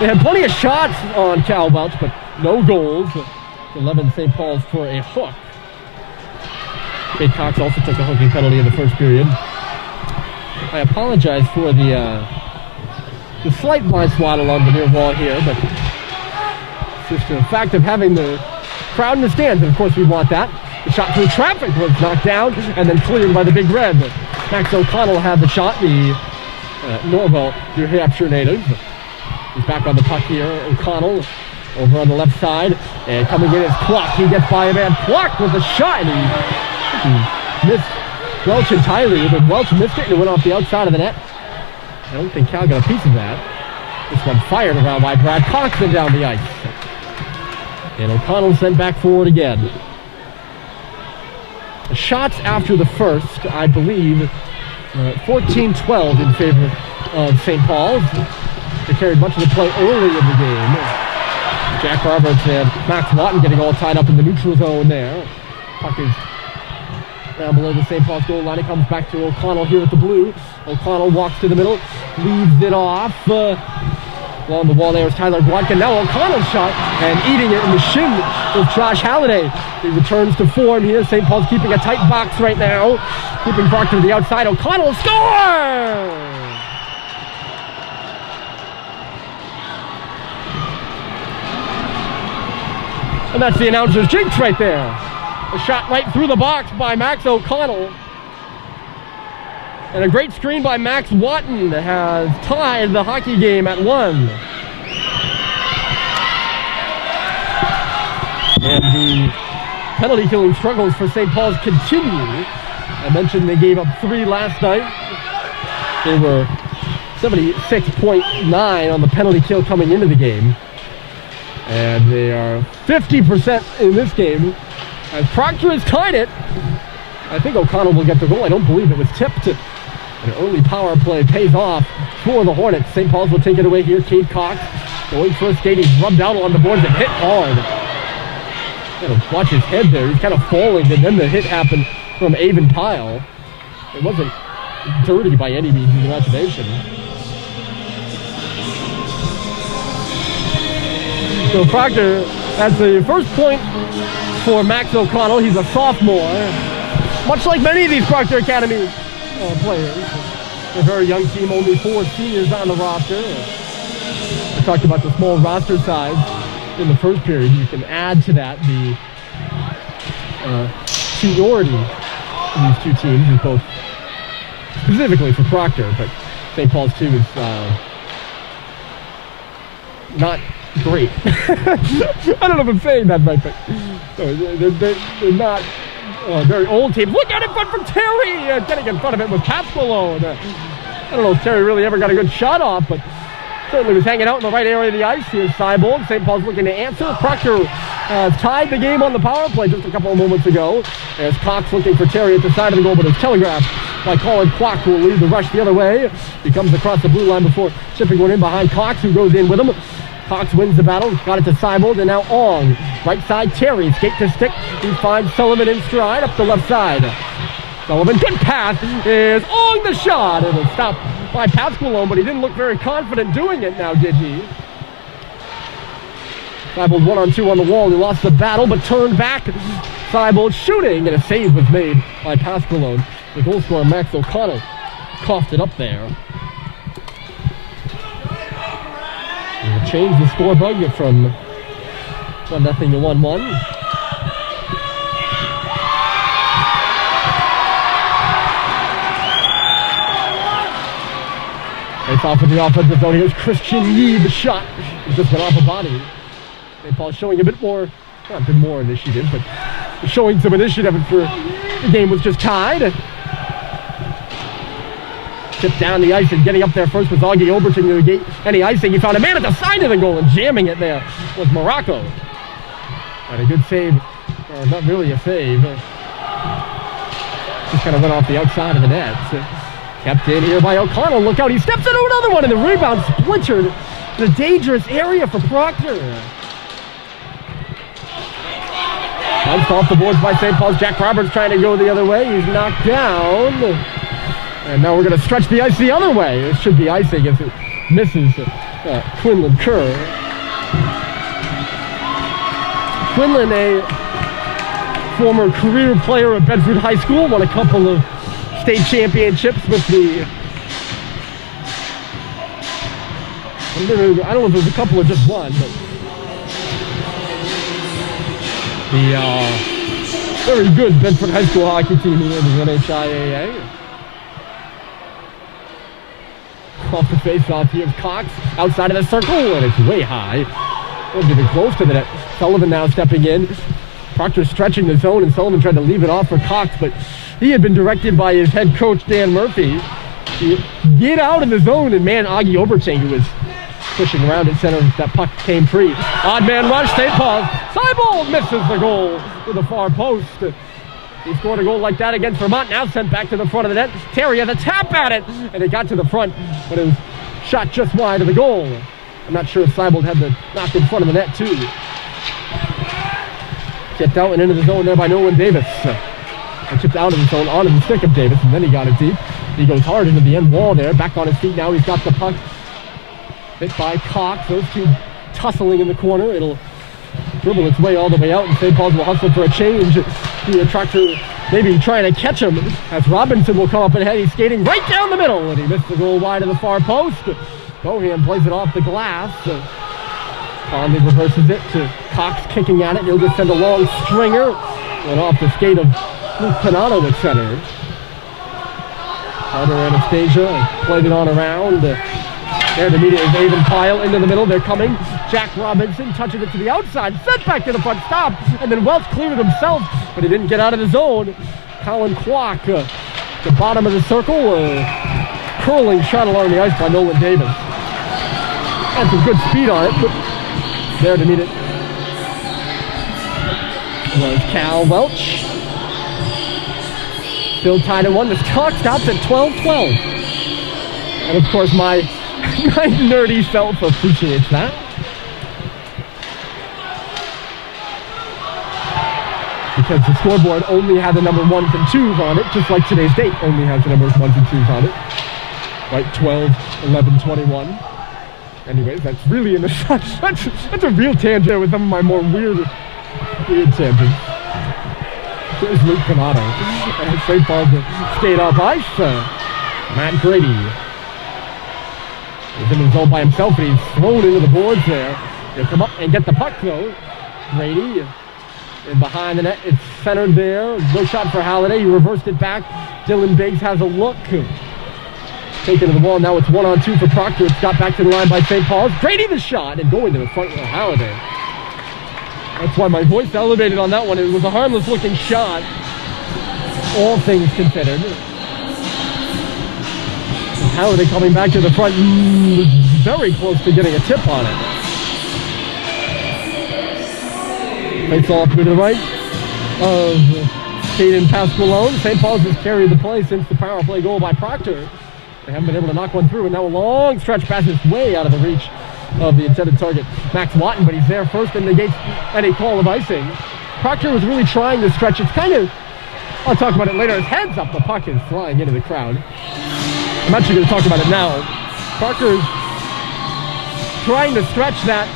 They had plenty of shots on Cal Welch, but no goals. 11 St. Paul's for a hook. Kate Cox also took a hooking penalty in the first period. I apologize for the slight blind spot along the near wall here, but it's just a fact of having the crowd in the stands, and of course we want that. The shot through traffic was knocked down and then cleared by the Big Red. Max O'Connell had the shot, the Norwell, New Hampshire native. He's back on the puck here. O'Connell over on the left side, and coming in is Pluck. He gets by a man. Pluck with the shot, and he missed Welch entirely, but Welch missed it and it went off the outside of the net. I don't think Cal got a piece of that. This one fired around by Brad Coxon down the ice. And O'Connell sent back forward again. The shots after the first, I believe, 14-12 in favor of St. Paul's. They carried much of the play early in the game. Jack Roberts and Max Watton getting all tied up in the neutral zone there. Puck is down below the St. Paul's goal line. It comes back to O'Connell here at the blue. O'Connell walks to the middle, leaves it off. Along the wall there is Tyler Gwadkin. Now O'Connell's shot, and eating it in the shin with Josh Halliday. He returns to form here. St. Paul's keeping a tight box right now. Keeping Proctor to the outside. O'Connell scores! And that's the announcer's jinx right there. A shot right through the box by Max O'Connell. And a great screen by Max Watton has tied the hockey game at 1. And the penalty killing struggles for St. Paul's continue. I mentioned they gave up 3 last night. They were 76.9 on the penalty kill coming into the game. And they are 50% in this game. As Proctor has tied it, I think O'Connell will get the goal. I don't believe it was tipped. An early power play pays off for the Hornets. St. Paul's will take it away here. Cade Cox going for a skate. He's rubbed out on the boards and hit hard. Gotta watch his head there. He's kind of falling, and then the hit happened from Avon Pyle. It wasn't dirty by any means of the imagination. So Proctor has the first point for Max O'Connell. He's a sophomore. Much like many of these Proctor Academy players. A very young team, only 4 seniors on the roster. I talked about the small roster size. in the first period. You can add to that the seniority of these two teams, is both specifically for Proctor, but St. Paul's too is not great. I don't know if I'm saying that right, but they're not very old teams. Look out in front for Terry! Getting in front of it with Pasqualone. I don't know if Terry really ever got a good shot off, but certainly was hanging out in the right area of the ice. Here's Seibold. St. Paul's looking to answer. Proctor tied the game on the power play just a couple of moments ago. As Cox looking for Terry at the side of the goal, but it's telegraphed by Colin Kwok, who will lead the rush the other way. He comes across the blue line before chipping one in behind Cox, who goes in with him. Cox wins the battle, got it to Seibold, and now Ong. Right side, Terry, skate to stick. He finds Sullivan in stride up the left side. Sullivan, good pass, is Ong the shot. It was stopped by Pasqualone, but he didn't look very confident doing it now, did he? Seibold 1-on-2 on the wall. He lost the battle, but turned back. Seibold shooting, and a save was made by Pasqualone. The goal scorer, Max O'Connell, coughed it up there. We'll change the score bug from 1-0 to 1-1. It's off of the offensive zone. Here's Christian Yee, the shot. He just went off a body. St. Paul showing a bit more, not a bit more initiative, but showing some initiative for the game was just tied. Tipped down the ice and getting up there first was Augie Oberton to negate any icing. He found a man at the side of the goal and jamming it there was Morocco. And a good save, or not really a save. Just kind of went off the outside of the net. So kept in here by O'Connell. Look out, he steps into another one, and the rebound splintered in a dangerous area for Proctor. Bounced off the boards by St. Paul's. Jack Roberts trying to go the other way. He's knocked down. And now we're going to stretch the ice the other way. It should be icing if it misses Quinlan Kerr. Quinlan, a former career player at Bedford High School, won a couple of state championships with the... I don't know if there's a couple or just one, but... the very good Bedford High School hockey team here in the NHIAA. Off the face-off, here's Cox outside of the circle, and it's way high. Won't get close to the net. Sullivan now stepping in. Proctor stretching the zone, and Sullivan tried to leave it off for Cox, but he had been directed by his head coach, Dan Murphy, to get out of the zone and man Augie Oberting, who was pushing around at center. That puck came free. Odd man rush, St. Paul. Seibold misses the goal to the far post. He scored a goal like that against Vermont, now sent back to the front of the net. Terry has a tap at it, and it got to the front, but it was shot just wide of the goal. I'm not sure if Seibold had the knock in front of the net, too. Chipped out and into the zone there by Nolan Davis. Chipped out of the zone onto the stick of Davis, and then he got it deep. He goes hard into the end wall there, back on his feet now. He's got the puck hit by Cox. Those two tussling in the corner. It'll dribble its way all the way out, and St. Paul's will hustle for a change. The Proctor maybe trying to catch him as Robinson will come up ahead. He's skating right down the middle, and he missed the goal wide of the far post. Bohan plays it off the glass. Conley reverses it to Cox kicking at it. He'll just send a long stringer. Went off the skate of Luke Panato at center. Carter Anastasia played it on around. There to meet it is Avon Pyle into the middle. They're coming. Jack Robinson touching it to the outside. Sent back to the front stop. And then Welch cleared it himself, but he didn't get out of the zone. Colin Kwok, the bottom of the circle. Curling shot along the ice by Nolan Davis. Had some good speed on it, but there to meet it was Cal Welch. Still tied at 1. This clock stops at 12-12. And of course my nerdy self appreciates that. Because the scoreboard only had the number 1s and 2s on it, just like today's date only has the numbers 1s and 2s on it. Right, 12, 11, 21. Anyways, that's really in the that's a real tangent with some of my more weird tangents. Here's Luke Panato. St. Paul's skate off ice. Matt Grady. He's in the zone by himself, and he's thrown into the boards there. He'll come up and get the puck though. Grady and behind the net. It's centered there. No shot for Halliday. He reversed it back. Dylan Biggs has a look. Taking to the wall. Now it's 1-on-2 for Proctor. It's got back to the line by St. Paul's. Grady the shot and going to the front of Halliday. That's why my voice elevated on that one. It was a harmless looking shot, all things considered. And Halliday coming back to the front, was very close to getting a tip on it. Face off to the right of Caden Pasqualone. St. Paul's has carried the play since the power play goal by Proctor. They haven't been able to knock one through, and now a long stretch pass is way out of the reach of the intended target, Max Watton, but he's there first and negates any call of icing. Proctor was really trying to stretch. It's kind of, I'll talk about it later. His head's up, the puck is flying into the crowd. I'm actually going to talk about it now. Proctor's trying to stretch that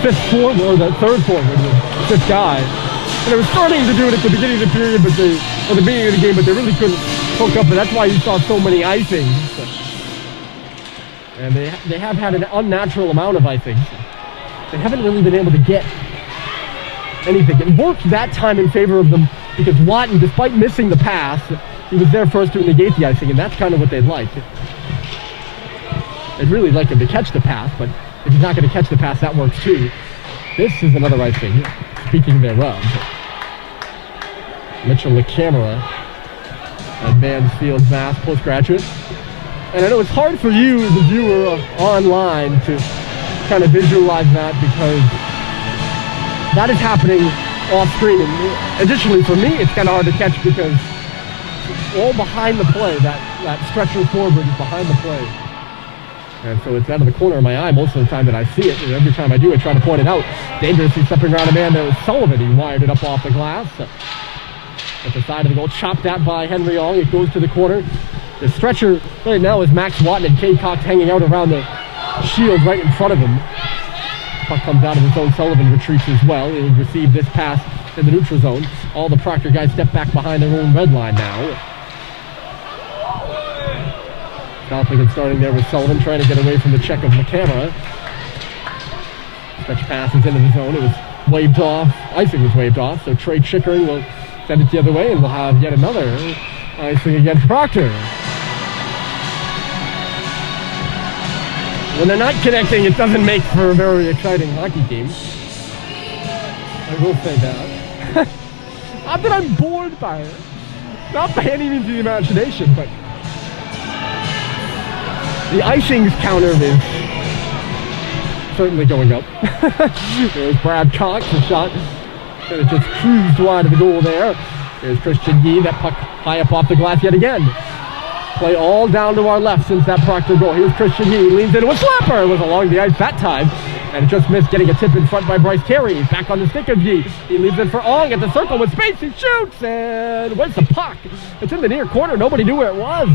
fifth forward, or the third forward, the fifth guy. And they were starting to do it at the beginning of the period, but the beginning of the game, but they really couldn't hook up, and that's why you saw so many icings. And they have had an unnatural amount of icings. They haven't really been able to get anything. It worked that time in favor of them because Watton, despite missing the pass, he was there first to negate the icing, and that's kind of what they'd like. They'd really like him to catch the pass, but if he's not going to catch the pass, that works too. This is another icing, speaking thereof. Mitchell LaCamera, at Mansfield, Mass, postgraduate. And I know it's hard for you, the viewer online, to kind of visualize that because that is happening off screen. And additionally, for me, it's kind of hard to catch because all behind the play, that stretcher forward is behind the play. And so it's out of the corner of my eye most of the time that I see it. And every time I do, I try to point it out. Dangerously stepping around a man. There was Sullivan. He wired it up off the glass. At the side of the goal, chopped at by Henry Ong. It goes to the corner. The stretcher right now is Max Watton and Kay Cox hanging out around the shield right in front of him. Puck comes out of his zone. Sullivan retreats as well. He'll receive this pass in the neutral zone. All the Proctor guys step back behind their own red line now. Stopping and starting there with Sullivan, trying to get away from the check of LaCamera. Stretch pass is into the zone. It was waved off. Icing was waved off, so Trey Chickering will send it the other way, and we'll have yet another icing against Proctor. When they're not connecting, it doesn't make for a very exciting hockey game. I will say that. Not that I'm bored by it. Not by any means of the imagination, but the icings counter is certainly going up. There's Brad Cox, the shot. And it just cruised wide of the goal there. There's Christian Yee, that puck high up off the glass yet again. Play all down to our left since that Proctor goal. Here's Christian Yee, leans into a slapper. It was along the ice that time. And it just missed, getting a tip in front by Bryce Carey. He's back on the stick of Yee. He leaves it for Ong at the circle with space. He shoots, and where's the puck? It's in the near corner. Nobody knew where it was.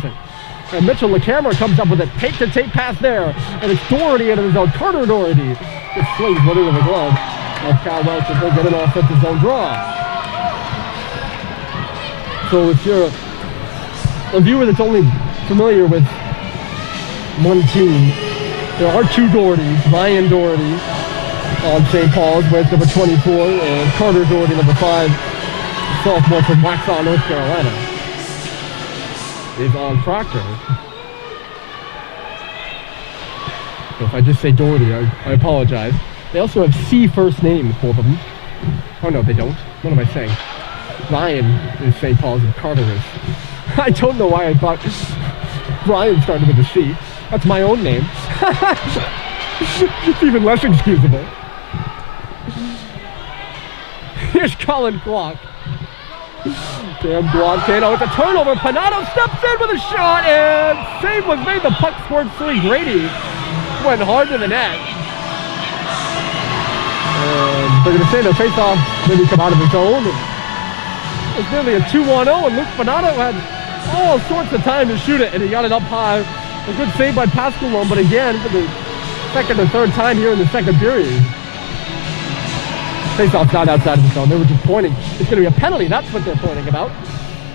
And Mitchell LaCamera comes up with a tape-to-tape pass there. And it's Doherty into the zone. Carter Doherty. It slings one into the glove of Cal Welch, and he'll get an offensive zone draw. So if you're a viewer that's only familiar with one team, there are two Dohertys. Ryan Doherty on St. Paul's, wears number 24, and Carter Doherty, number 5, sophomore from Waxhaw, North Carolina, is on Proctor. So if I just say Doherty, I apologize. They also have C first names, both of them. Oh no, they don't. What am I saying? Ryan is St. Paul's and Carter is. I don't know why I thought Ryan started with a C. That's my own name. It's even less excusable. Here's Colin Glock. Damn Guantano. It's a turnover. Panato steps in with a shot, and save was made. The puck scored free. Grady went hard to the net. And they're going to say the face-off maybe come out of his own. It's nearly a 2-1-0, and Luke Panato had all sorts of time to shoot it, and he got it up high. A good save by Pasqualone, but again, for the second or third time here in the second period. Face-off's not outside of the zone. They were just pointing. It's going to be a penalty. That's what they're pointing about.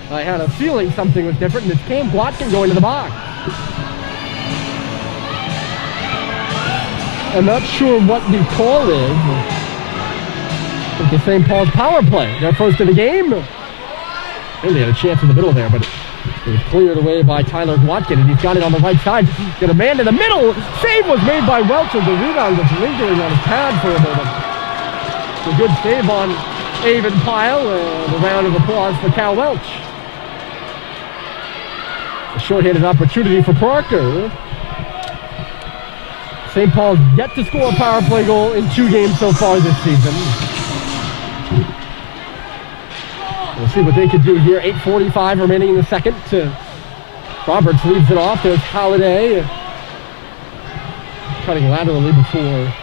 I had a feeling something was different, and it's Cam Glotkin going to the box. I'm not sure what the call is. It's the St. Paul's power play. Their first of the game. Really had a chance in the middle there, but it was cleared away by Tyler Watkin, and he's got it on the right side. Got a man in the middle. Save was made by Welch, and the rebound was lingering on his pad for a moment. A good save on Avon Pyle, and a round of applause for Cal Welch. A short-handed opportunity for Proctor. St. Paul's yet to score a power play goal in 2 games so far this season. We'll see what they can do here. 8:45 remaining in the second. Roberts leaves it off. There's Halliday. Cutting laterally before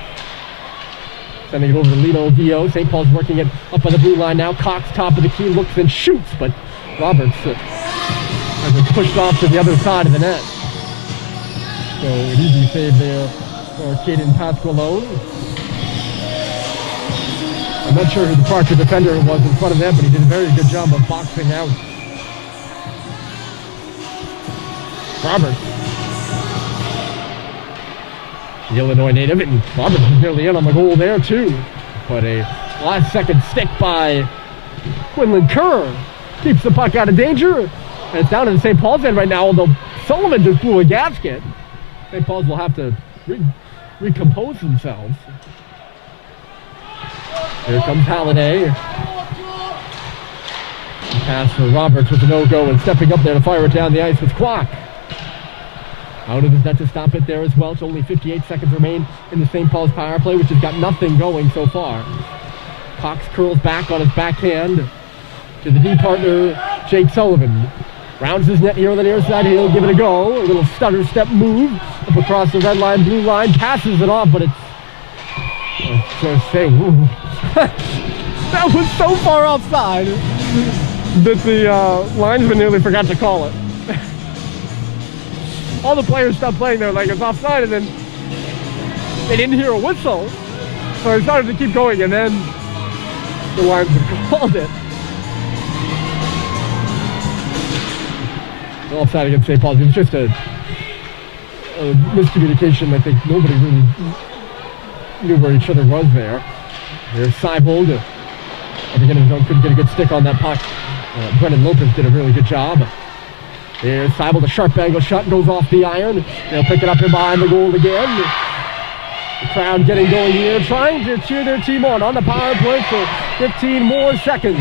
sending it over to Lino Vio. St. Paul's working it up on the blue line now. Cox, top of the key, looks and shoots, but Roberts has it pushed off to the other side of the net. So an easy save there for Caden Pasqualone. I'm not sure who the Proctor defender was in front of them, but he did a very good job of boxing out Roberts. The Illinois native, and Roberts was nearly in on the goal there too. But a last second stick by Quinlan Kerr keeps the puck out of danger. And it's down to the St. Paul's end right now, although Sullivan just blew a gasket. St. Paul's will have to recompose themselves. Here comes Halliday. Pass for Roberts with a no-go, and stepping up there to fire it down the ice was Quack. Out of his net to stop it there as well. It's only 58 seconds remain in the St. Paul's power play, which has got nothing going so far. Cox curls back on his backhand to the D partner, Jake Sullivan. Rounds his net here on the near side. He'll give it a go. A little stutter step move up across the red line, blue line. Passes it off, but it's... that was so far outside that the linesman nearly forgot to call it. All the players stopped playing there like it's offside, and then they didn't hear a whistle. So they started to keep going, and then the linesman called it. Offside against St. Paul's. It was just a miscommunication. I think nobody really knew where each other was there. There's Seibold. Up again in his zone, couldn't get a good stick on that puck. Brendan Lopez did a really good job. There's Seibold, a sharp angle shot, goes off the iron. They'll pick it up in behind the goal again. The crowd getting going here, trying to cheer their team on the power play for 15 more seconds.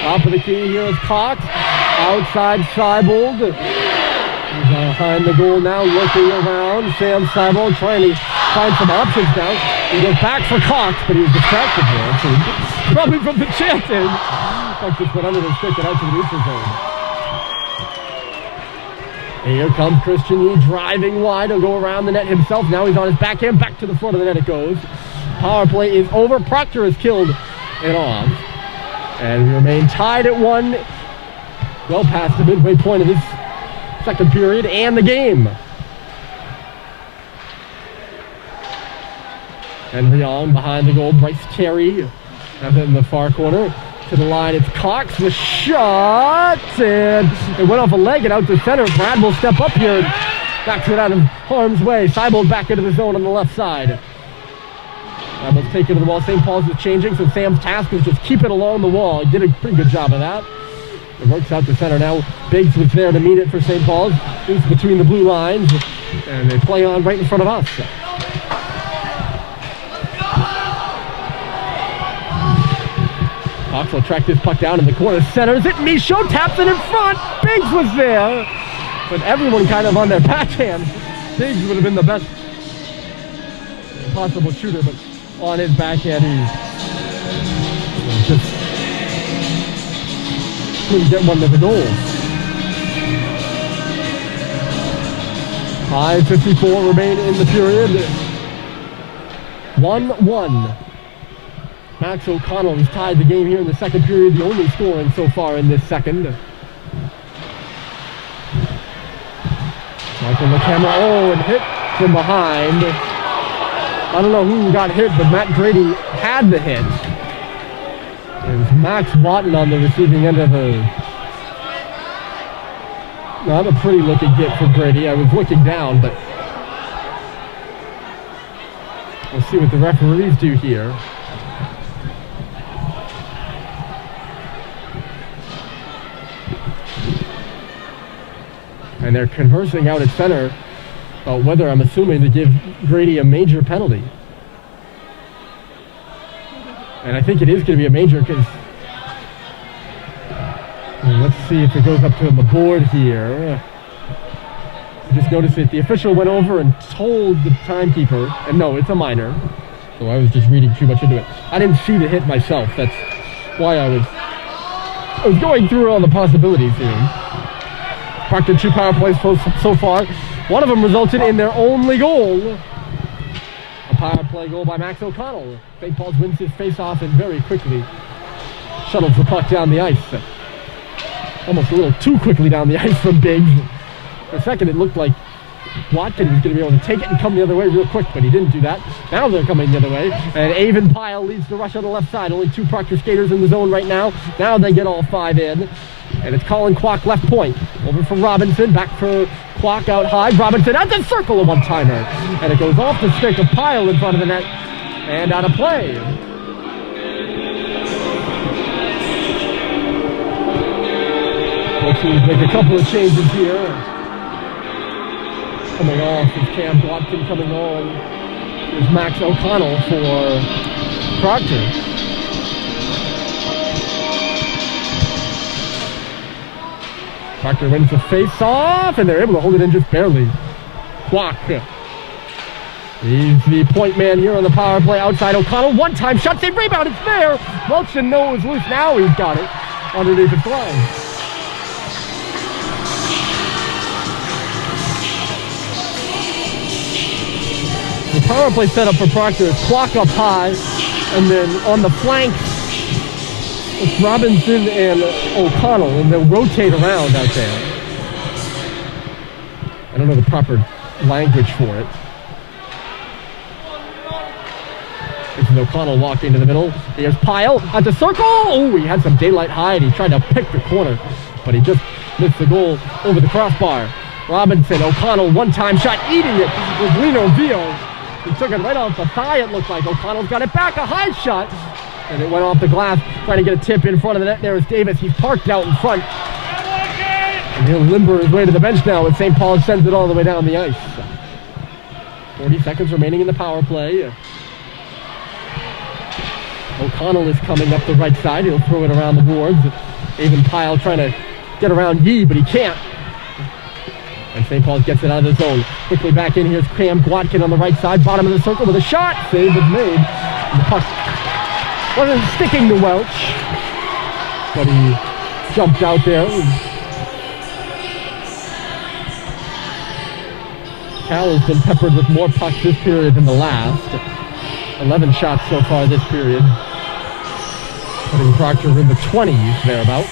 Top of the key here is Cox. Outside Seibold. He's behind the goal now, looking around. Sam Seibold trying to find some options now. He goes back for Cox, but he was distracted there. So probably from the chanting. Cox just went under the stick and out to the neutral zone. And here comes Christian Yee driving wide. He'll go around the net himself. Now he's on his backhand. Back to the front of the net it goes. Power play is over. Proctor has killed it off. And we remain tied at 1. Well past the midway point of this second period and the game. Henry on behind the goal. Bryce Terry have it in the far corner. To the line, it's Cox. The shot, and it went off a leg and out to center. Brad will step up here and backs it out of harm's way. Seibold back into the zone on the left side. Brad's taken to the wall. St. Paul's is changing, so Sam's task is just keep it along the wall. He did a pretty good job of that. It works out to center now. Biggs was there to meet it for St. Paul's. It's between the blue lines, and they play on right in front of us. Cox will track this puck down in the corner. Centers it. Michaud taps it in front. Biggs was there. But everyone kind of on their backhand. Biggs would have been the best possible shooter, but on his backhand, he just couldn't get one to the goal. 5:54 remain in the period. 1-1. Max O'Connell has tied the game here in the second period, the only scoring so far in this second. Michael McCamera, and hit from behind. I don't know who got hit, but Matt Grady had the hit. It was Max Watton on the receiving end of not a pretty looking hit for Grady. I was looking down, but We'll see what the referees do here. And they're conversing out at center about whether, I'm assuming, to give Grady a major penalty. And I think it is going to be a major because let's see if it goes up to him aboard here. I just noticed that the official went over and told the timekeeper, and no, it's a minor. So I was just reading too much into it. I didn't see the hit myself. That's why I was going through all the possibilities here. Proctor 2 power plays so far. One of them resulted in their only goal. A power play goal by Max O'Connell. St. Paul's wins his face-off and very quickly shuttles the puck down the ice. Almost a little too quickly down the ice from Biggs. For a second, it looked like Watkins was going to be able to take it and come the other way real quick, but he didn't do that. Now they're coming the other way, and Avon Pyle leads the rush on the left side. Only 2 Proctor skaters in the zone right now. Now they get all 5 in, and it's Colin Kwok left point. Over from Robinson, back for Kwok out high. Robinson out the circle, a one-timer, and it goes off the stick of Pyle in front of the net, and out of play. Both teams make a couple of changes here. Coming off is Cam Watkin coming on. There's Max O'Connell for Proctor. Proctor wins the face-off, and they're able to hold it in just barely. Kwok. He's the point man here on the power play outside O'Connell. One-time shot, save, rebound, it's there. Welchton knows loose, now he's got it underneath the line. The power play setup for Proctor is Kwok up high, and then on the flanks, it's Robinson and O'Connell, and they'll rotate around out there. I don't know the proper language for it. This is O'Connell walking to the middle. Here's Pyle at the circle. Oh, he had some daylight high, and he tried to pick the corner, but he just missed the goal over the crossbar. Robinson, O'Connell, one-time shot, eating it with Lino Vio. He took it right off the thigh, it looked like. O'Connell's got it back, a high shot. And it went off the glass, trying to get a tip in front of the net. There is Davis. He's parked out in front. And he'll limber his way to the bench now, and St. Paul sends it all the way down the ice. 40 seconds remaining in the power play. O'Connell is coming up the right side. He'll throw it around the boards. Avon Pyle trying to get around Yee, but he can't. And St. Paul's gets it out of the zone. Quickly back in. Here's Cam Gwatkin on the right side. Bottom of the circle with a shot. Save is made. And the puck wasn't sticking to Welch, but he jumped out there. Cal has been peppered with more pucks this period than the last. 11 shots so far this period. Putting Proctor in the 20s thereabout.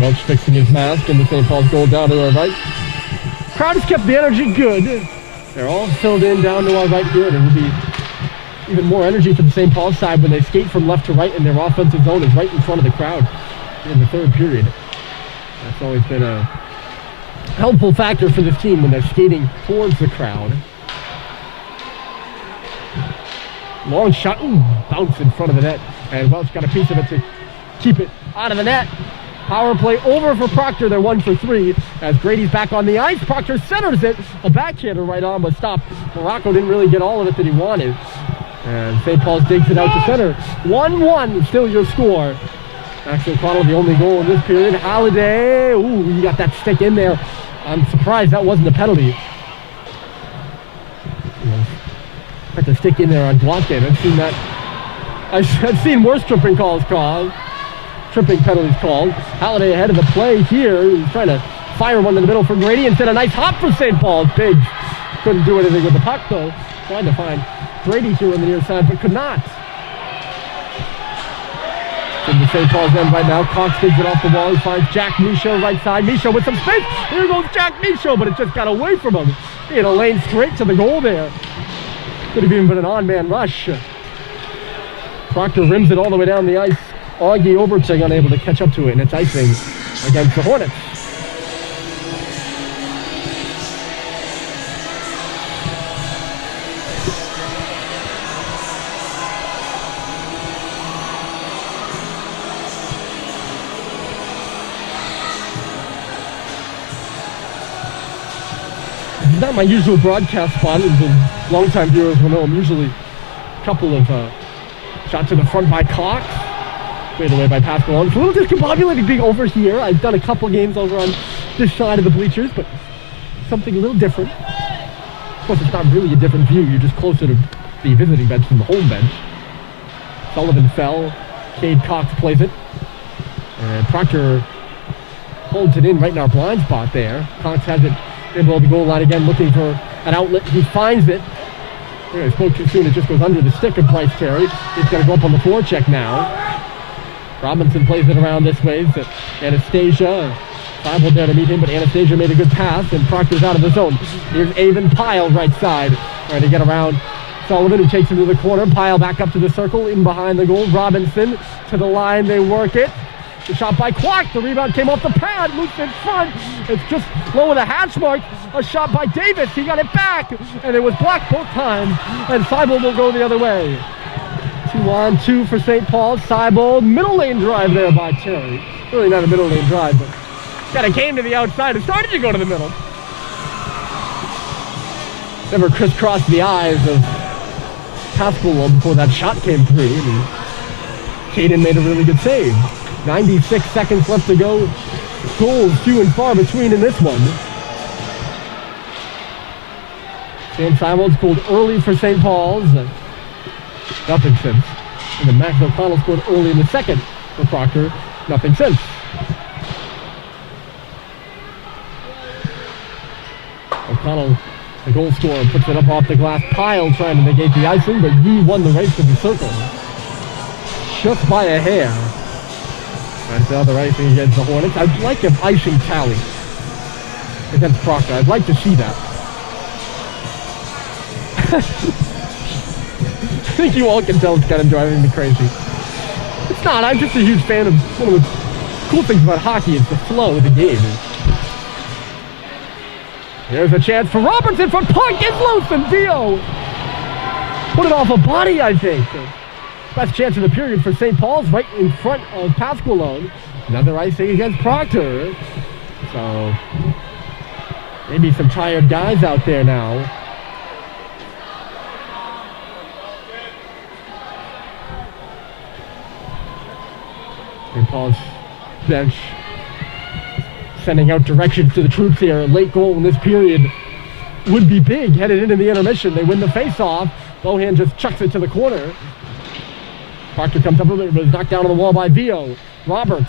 Welch fixing his mask, and the St. Paul's goal down to our right. Crowd has kept the energy good. They're all filled in down to our right here. There will be even more energy for the St. Paul side when they skate from left to right, and their offensive zone is right in front of the crowd in the third period. That's always been a helpful factor for this team when they're skating towards the crowd. Long shot, ooh, bounce in front of the net, and Welch got a piece of it to keep it out of the net. Power play over for Proctor. They're 1 for 3 as Grady's back on the ice. Proctor centers it. A backhander right on, but stopped. Morocco didn't really get all of it that he wanted. And St. Paul's digs it out to center. 1-1, still your score. Max O'Connell, the only goal in this period. Halliday, ooh, you got that stick in there. I'm surprised that wasn't a penalty. Got the stick in there on Glotkin. I've seen that. I've seen worse tripping calls called. Tripping penalties called. Halliday ahead of the play here. He's trying to fire one in the middle for Grady instead. A nice hop for St. Paul. Biggs couldn't do anything with the puck though. Trying to find Grady here on the near side, but could not. In the St. Paul's end right now. Cox digs it off the wall. He finds Jack Michaud right side. Michaud with some space. Here goes Jack Michaud, but it just got away from him. He had a lane straight to the goal there. Could have even been an on-man rush. Proctor rims it all the way down the ice. Augie Obertsing unable to catch up to it, and it's icing against the Hornets. not my usual broadcast spot. Longtime viewers will know I'm usually a couple of shots to the front by Cox. Fade away by Pascal. It's a little discombobulated being over here. I've done a couple games over on this side of the bleachers, but something a little different. Of course, it's not really a different view. You're just closer to the visiting bench than the home bench. Sullivan fell. Cade Cox plays it. And Proctor holds it in right in our blind spot there. Cox has it in below the goal line again, looking for an outlet. He finds it. I spoke too soon. It just goes under the stick of Bryce Terry. He's going to go up on the forecheck now. Robinson plays it around this way to Anastasia. Cyborg there to meet him, but Anastasia made a good pass, and Proctor's out of the zone. Here's Avon Pyle right side, trying to get around Sullivan, who takes him to the corner. Pyle back up to the circle, in behind the goal. Robinson to the line, they work it. The shot by Quack, the rebound came off the pad, loose in front. It's just low of the hatch mark. A shot by Davis, he got it back, and it was blocked both times, and Cyborg will go the other way. 2-on-2 for St. Paul. Cyborg, middle lane drive there by Terry. Really not a middle lane drive, but kind of came to the outside and started to go to the middle. Never crisscrossed the eyes of Pascal before that shot came through. And Caden made a really good save. 96 seconds left to go. Goals few and far between in this one. Sam Simons scored early for St. Paul's. Nothing since. And then Max O'Connell scored early in the second for Proctor. Nothing since. O'Connell, the goal scorer, puts it up off the glass. Pyle trying to negate the icing, but he won the race to the circle. Just by a hair. That's the other icing against the Hornets. I'd like an icing tally against Proctor. I'd like to see that. I think you all can tell it's kind of driving me crazy. It's not. I'm just a huge fan of one of the cool things about hockey is the flow of the game. Here's a chance for Robertson for puck. It's loose and Dio put it off a body, I think. Best chance of the period for St. Paul's right in front of Pasqualone. Another icing against Proctor. So maybe some tired guys out there now. St. Paul's bench sending out directions to the troops here. A late goal in this period would be big headed into the intermission. They win the face-off. Bohan just chucks it to the corner. Proctor comes up with it, but is knocked down on the wall by Vio. Roberts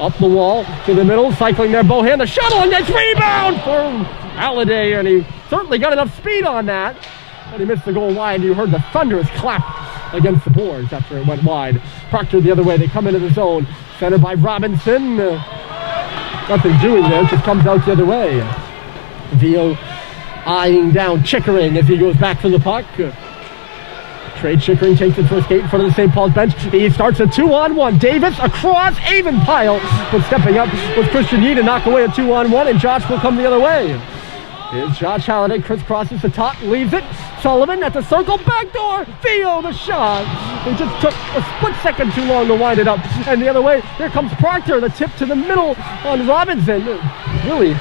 up the wall to the middle, cycling there. Bohan, the shuttle, and nice rebound for Halliday, and he certainly got enough speed on that. But he missed the goal wide. You heard the thunderous clap against the boards after it went wide. Proctor the other way. They come into the zone. Centered by Robinson. Nothing doing there. Just comes out the other way. Vio eyeing down Chickering as he goes back for the puck. Trey Chickering takes it for a skate in front of the St. Paul's bench. He starts a 2-on-1. Davis across. Avon Pyle, but stepping up with Christian Yee to knock away a 2-on-1, and Josh will come the other way. Here's Josh Halliday, crisscrosses the top, leaves it. Sullivan at the circle, backdoor. Theo, the shot. It just took a split second too long to wind it up. And the other way, here comes Proctor, the tip to the middle on Robinson. Really,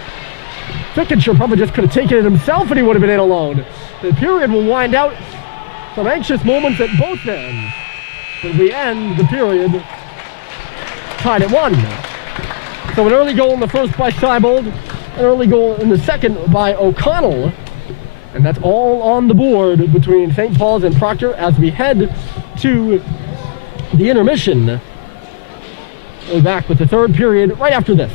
Fickenshire probably just could have taken it himself and he would have been in alone. The period will wind out. Some anxious moments at both ends. But we end the period tied at 1. So an early goal in the first by Seibold, an early goal in the second by O'Connell. And that's all on the board between St. Paul's and Proctor as we head to the intermission. We'll be back with the third period right after this.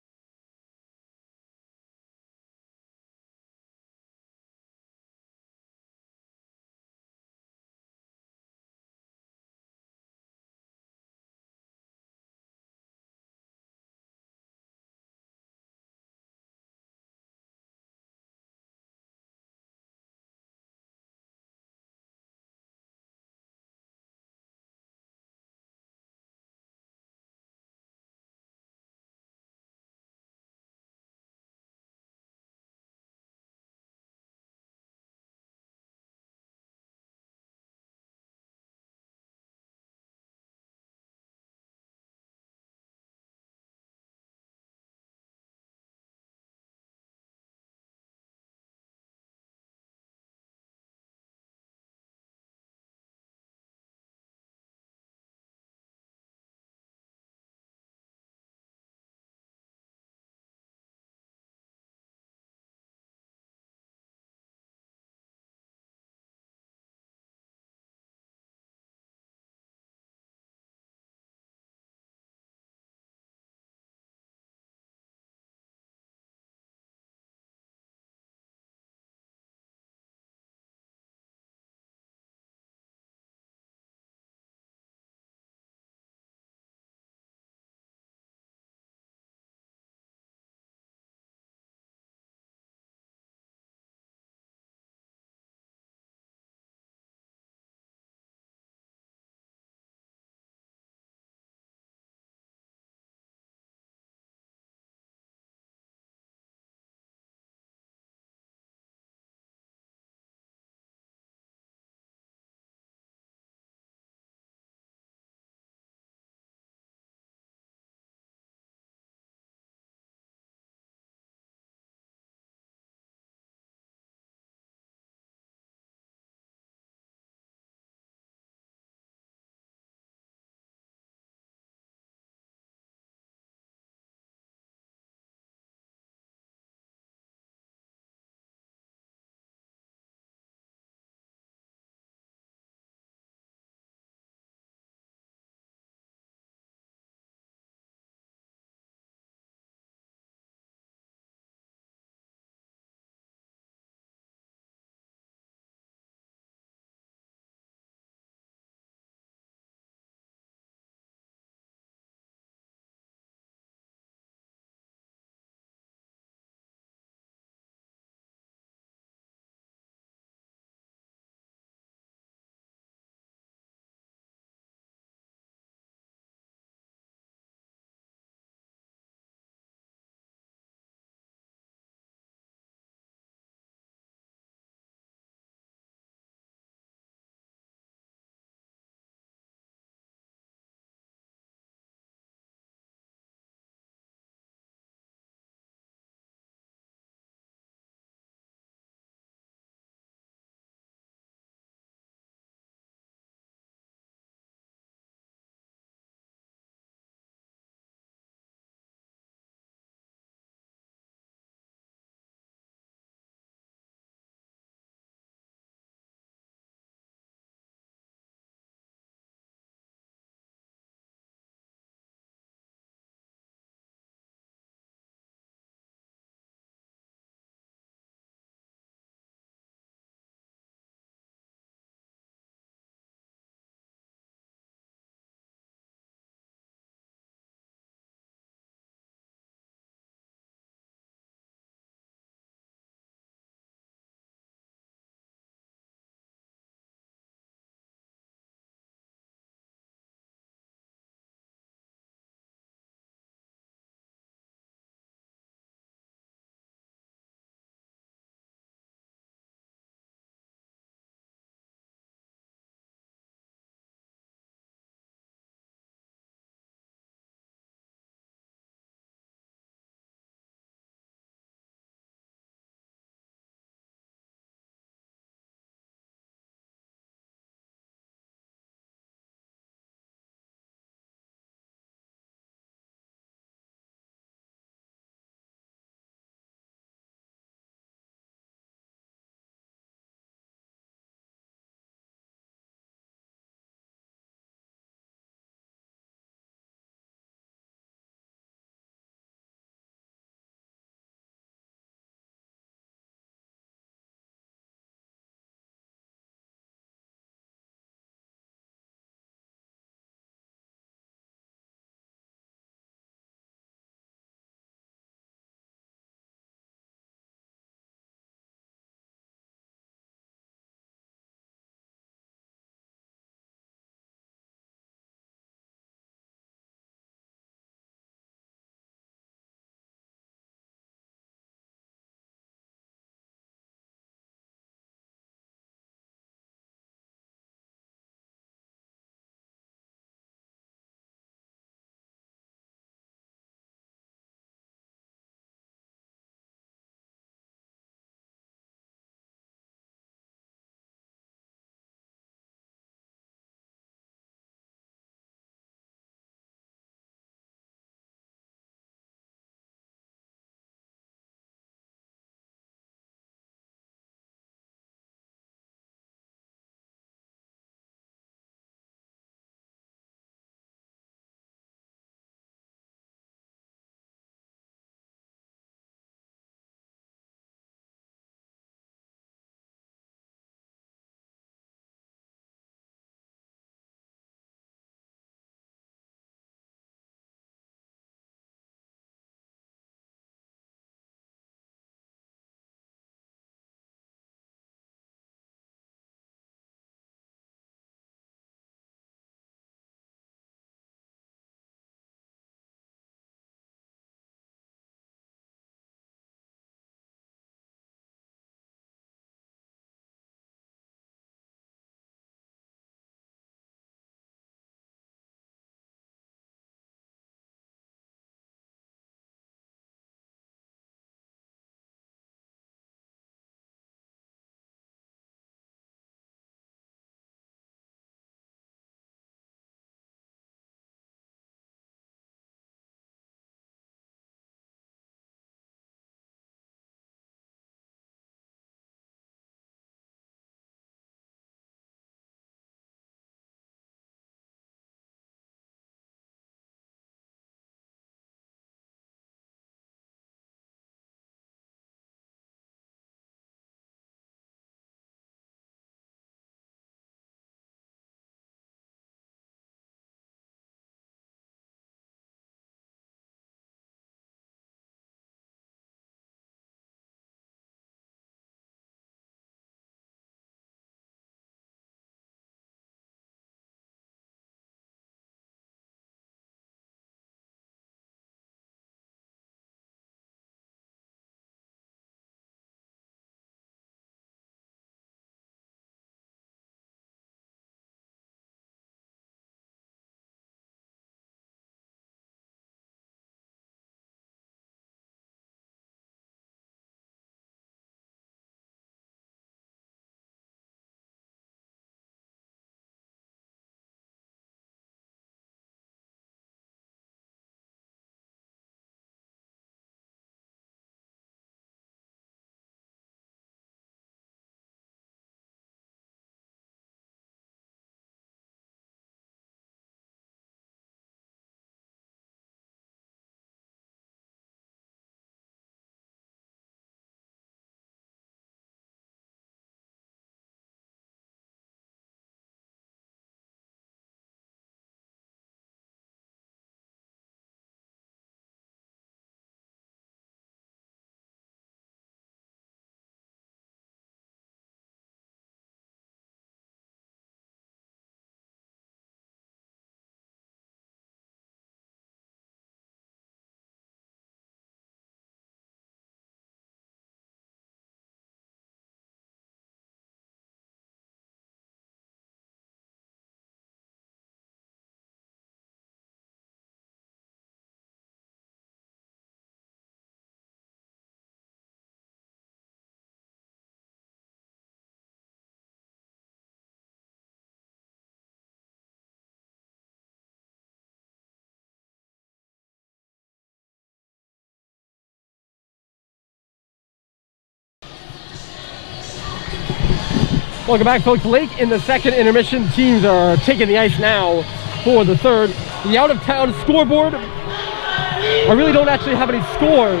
Welcome back, folks. Late in the second intermission, teams are taking the ice now for the third. The out-of-town scoreboard, I really don't actually have any scores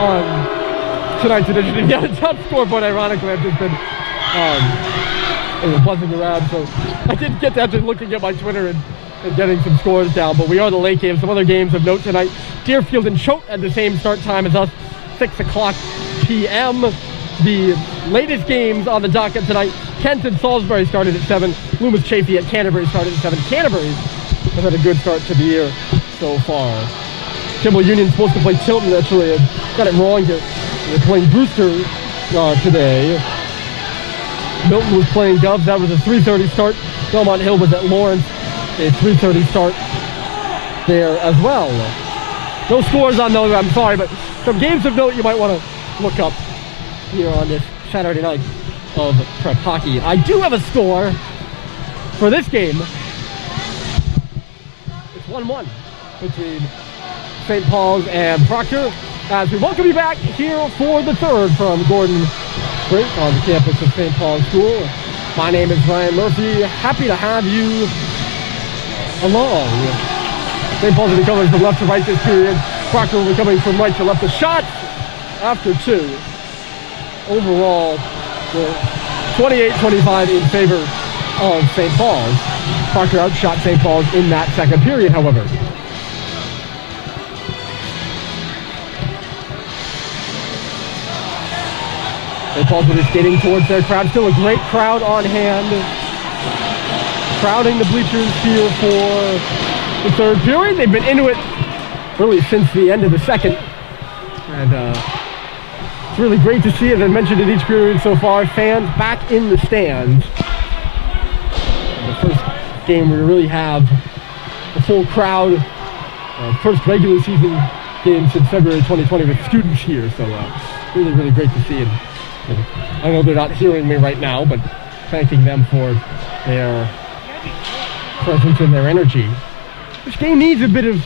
on tonight's edition of the out-of-town scoreboard. Ironically, I've just been buzzing around, so I didn't get to actually looking at my Twitter and getting some scores down, but we are the late game. Some other games of note tonight. Deerfield and Choate at the same start time as us, 6 o'clock p.m. The latest games on the docket tonight, Kent and Salisbury started at 7. Loomis Chaffee at Canterbury started at 7. Canterbury has had a good start to the year so far. Kimball Union's supposed to play Tilton. Actually, I got it wrong here. They're playing Brewster today. Milton was playing Govs. That was a 3:30 start. Belmont Hill was at Lawrence. A 3:30 start there as well. No scores on those, I'm sorry, but some games of note you might want to look up here on this Saturday night of prep hockey. I do have a score for this game. It's 1-1 between St. Paul's and Proctor, as we welcome you back here for the third from Gordon Rink on the campus of St. Paul's School. My name is Ryan Murphy. Happy to have you along. St. Paul's will be coming from left to right this period. Proctor will be coming from right to left. The shot after 2. Overall, 28-25 in favor of St. Paul's. Proctor outshot St. Paul's in that second period, however. St. Paul's will be skating towards their crowd. Still a great crowd on hand, crowding the bleachers here for the third period. They've been into it really since the end of the second, and it's really great to see, as I mentioned in each period so far, fans back in the stands. The first game we really have a full crowd, first regular season game since February 2020 with students here, so really, really great to see. And I know they're not hearing me right now, but thanking them for their presence and their energy. This game needs a bit of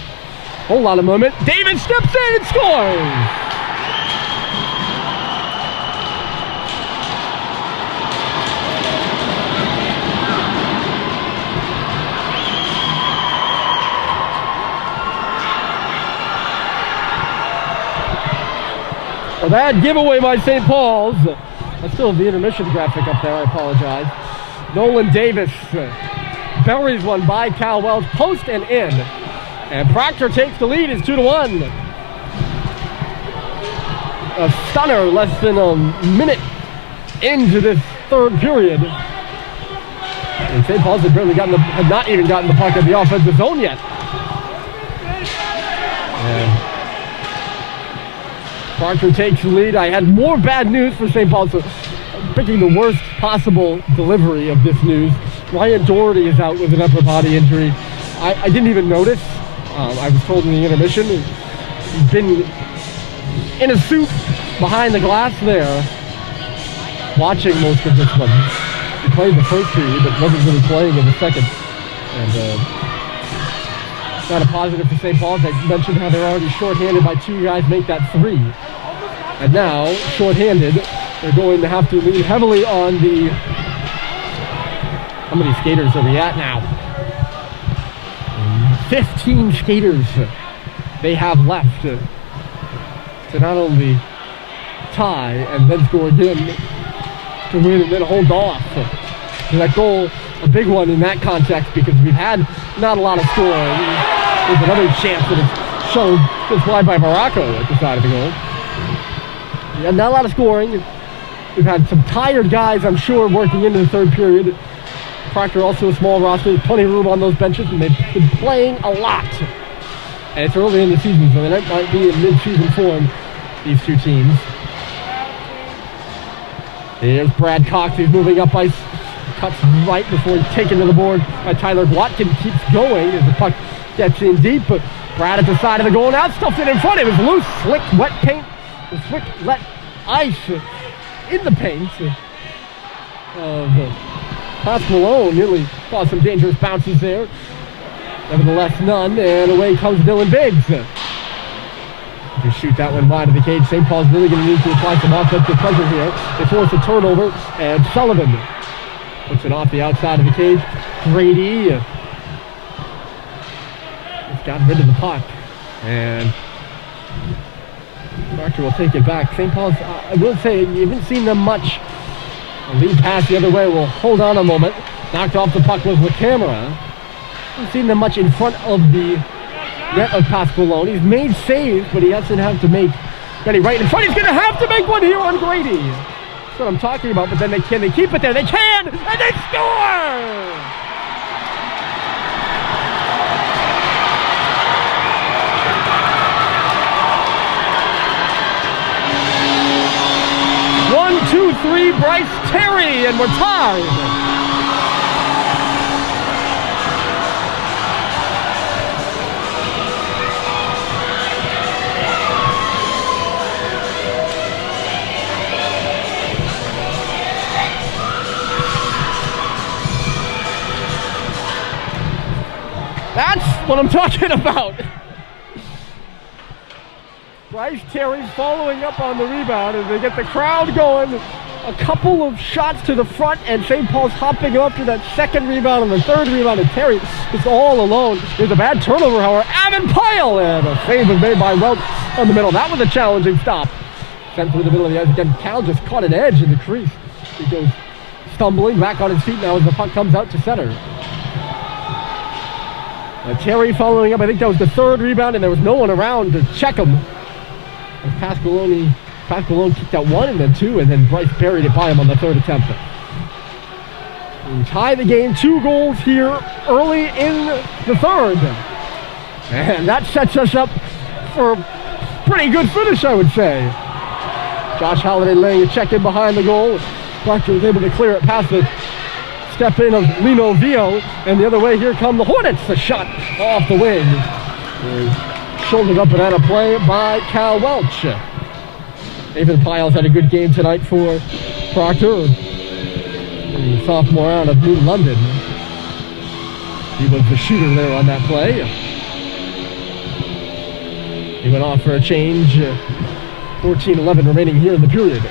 whole lot of moment. David steps in and scores! A bad giveaway by St. Paul's. I still have the intermission graphic up there, I apologize. Nolan Davis buries one by Cal Wells, post and in. And Proctor takes the lead, it's 2-1. A stunner less than a minute into this third period. And St. Paul's had not even gotten the puck in the offensive zone yet. And Proctor takes the lead. I had more bad news for St. Paul, so I'm picking the worst possible delivery of this news. Ryan Doherty is out with an upper body injury. I didn't even notice. I was told in the intermission. He's been in a suit behind the glass there, watching most of this one. He played the first period, but wasn't really playing in the second. And not a positive for St. Paul's. I mentioned how they're already shorthanded by 2 guys, make that 3. And now, shorthanded, they're going to have to lean heavily on the... How many skaters are we at now? 15 skaters they have left to not only tie and then score again, to win and then hold off. So that goal, a big one in that context, because we've had not a lot of scoring. There's another chance that it's shown just wide by Morocco at the side of the goal. We had not a lot of scoring. We've had some tired guys, I'm sure, working into the third period. Proctor also a small roster, plenty of room on those benches, and they've been playing a lot. And it's early in the season, so they might be in mid-season form, these two teams. There's Brad Cox, he's moving up ice, cuts right before he's taken to the board by Tyler Watkin. Keeps going as the puck gets in deep, but Brad at the side of the goal now, stuffed it in front. It was loose, slick, wet paint, slick, wet ice in the paint of Pat Malone. Nearly caused some dangerous bounces there. Nevertheless, none, and away comes Dylan Biggs. Just shoot that one wide of the cage. St. Paul's really going to need to apply some offensive pressure here. They force a turnover, and Sullivan puts it off the outside of the cage. Grady just got rid of the puck, and Proctor will take it back. St. Paul's, I will say, you haven't seen them much. A lead pass the other way will hold on a moment. Knocked off the puck was the camera. Haven't seen them much in front of the net of Pasqualone. He's made saves, but he doesn't have to make many right in front. He's going to have to make one here on Grady. That's what I'm talking about, but then can they keep it there? They can, and they score! One, two, three, Bryce Terry, and we're tied. That's what I'm talking about. Bryce Terry's following up on the rebound, and they get the crowd going. A couple of shots to the front, and St. Paul's hopping up to that second rebound and the third rebound, and Terry is all alone. There's a bad turnover, however. Avon Pyle, and a save is made by Welch on the middle. That was a challenging stop. Sent through the middle of the ice again. Cal just caught an edge in the crease. He goes stumbling back on his feet now as the puck comes out to center. Terry following up. I think that was the third rebound, and there was no one around to check him. Pasqualone kicked out one and then two, and then Bryce buried it by him on the third attempt. We tie the game, 2 goals here early in the third. And that sets us up for a pretty good finish, I would say. Josh Halliday laying a check in behind the goal. Proctor was able to clear it past the step in of Lino Vio, and the other way here come the Hornets. A shot off the wing. Shouldered up and out of play by Cal Welch. Avon Pyle's had a good game tonight for Proctor, the sophomore out of New London. He was the shooter there on that play. He went off for a change. 14-11 remaining here in the period.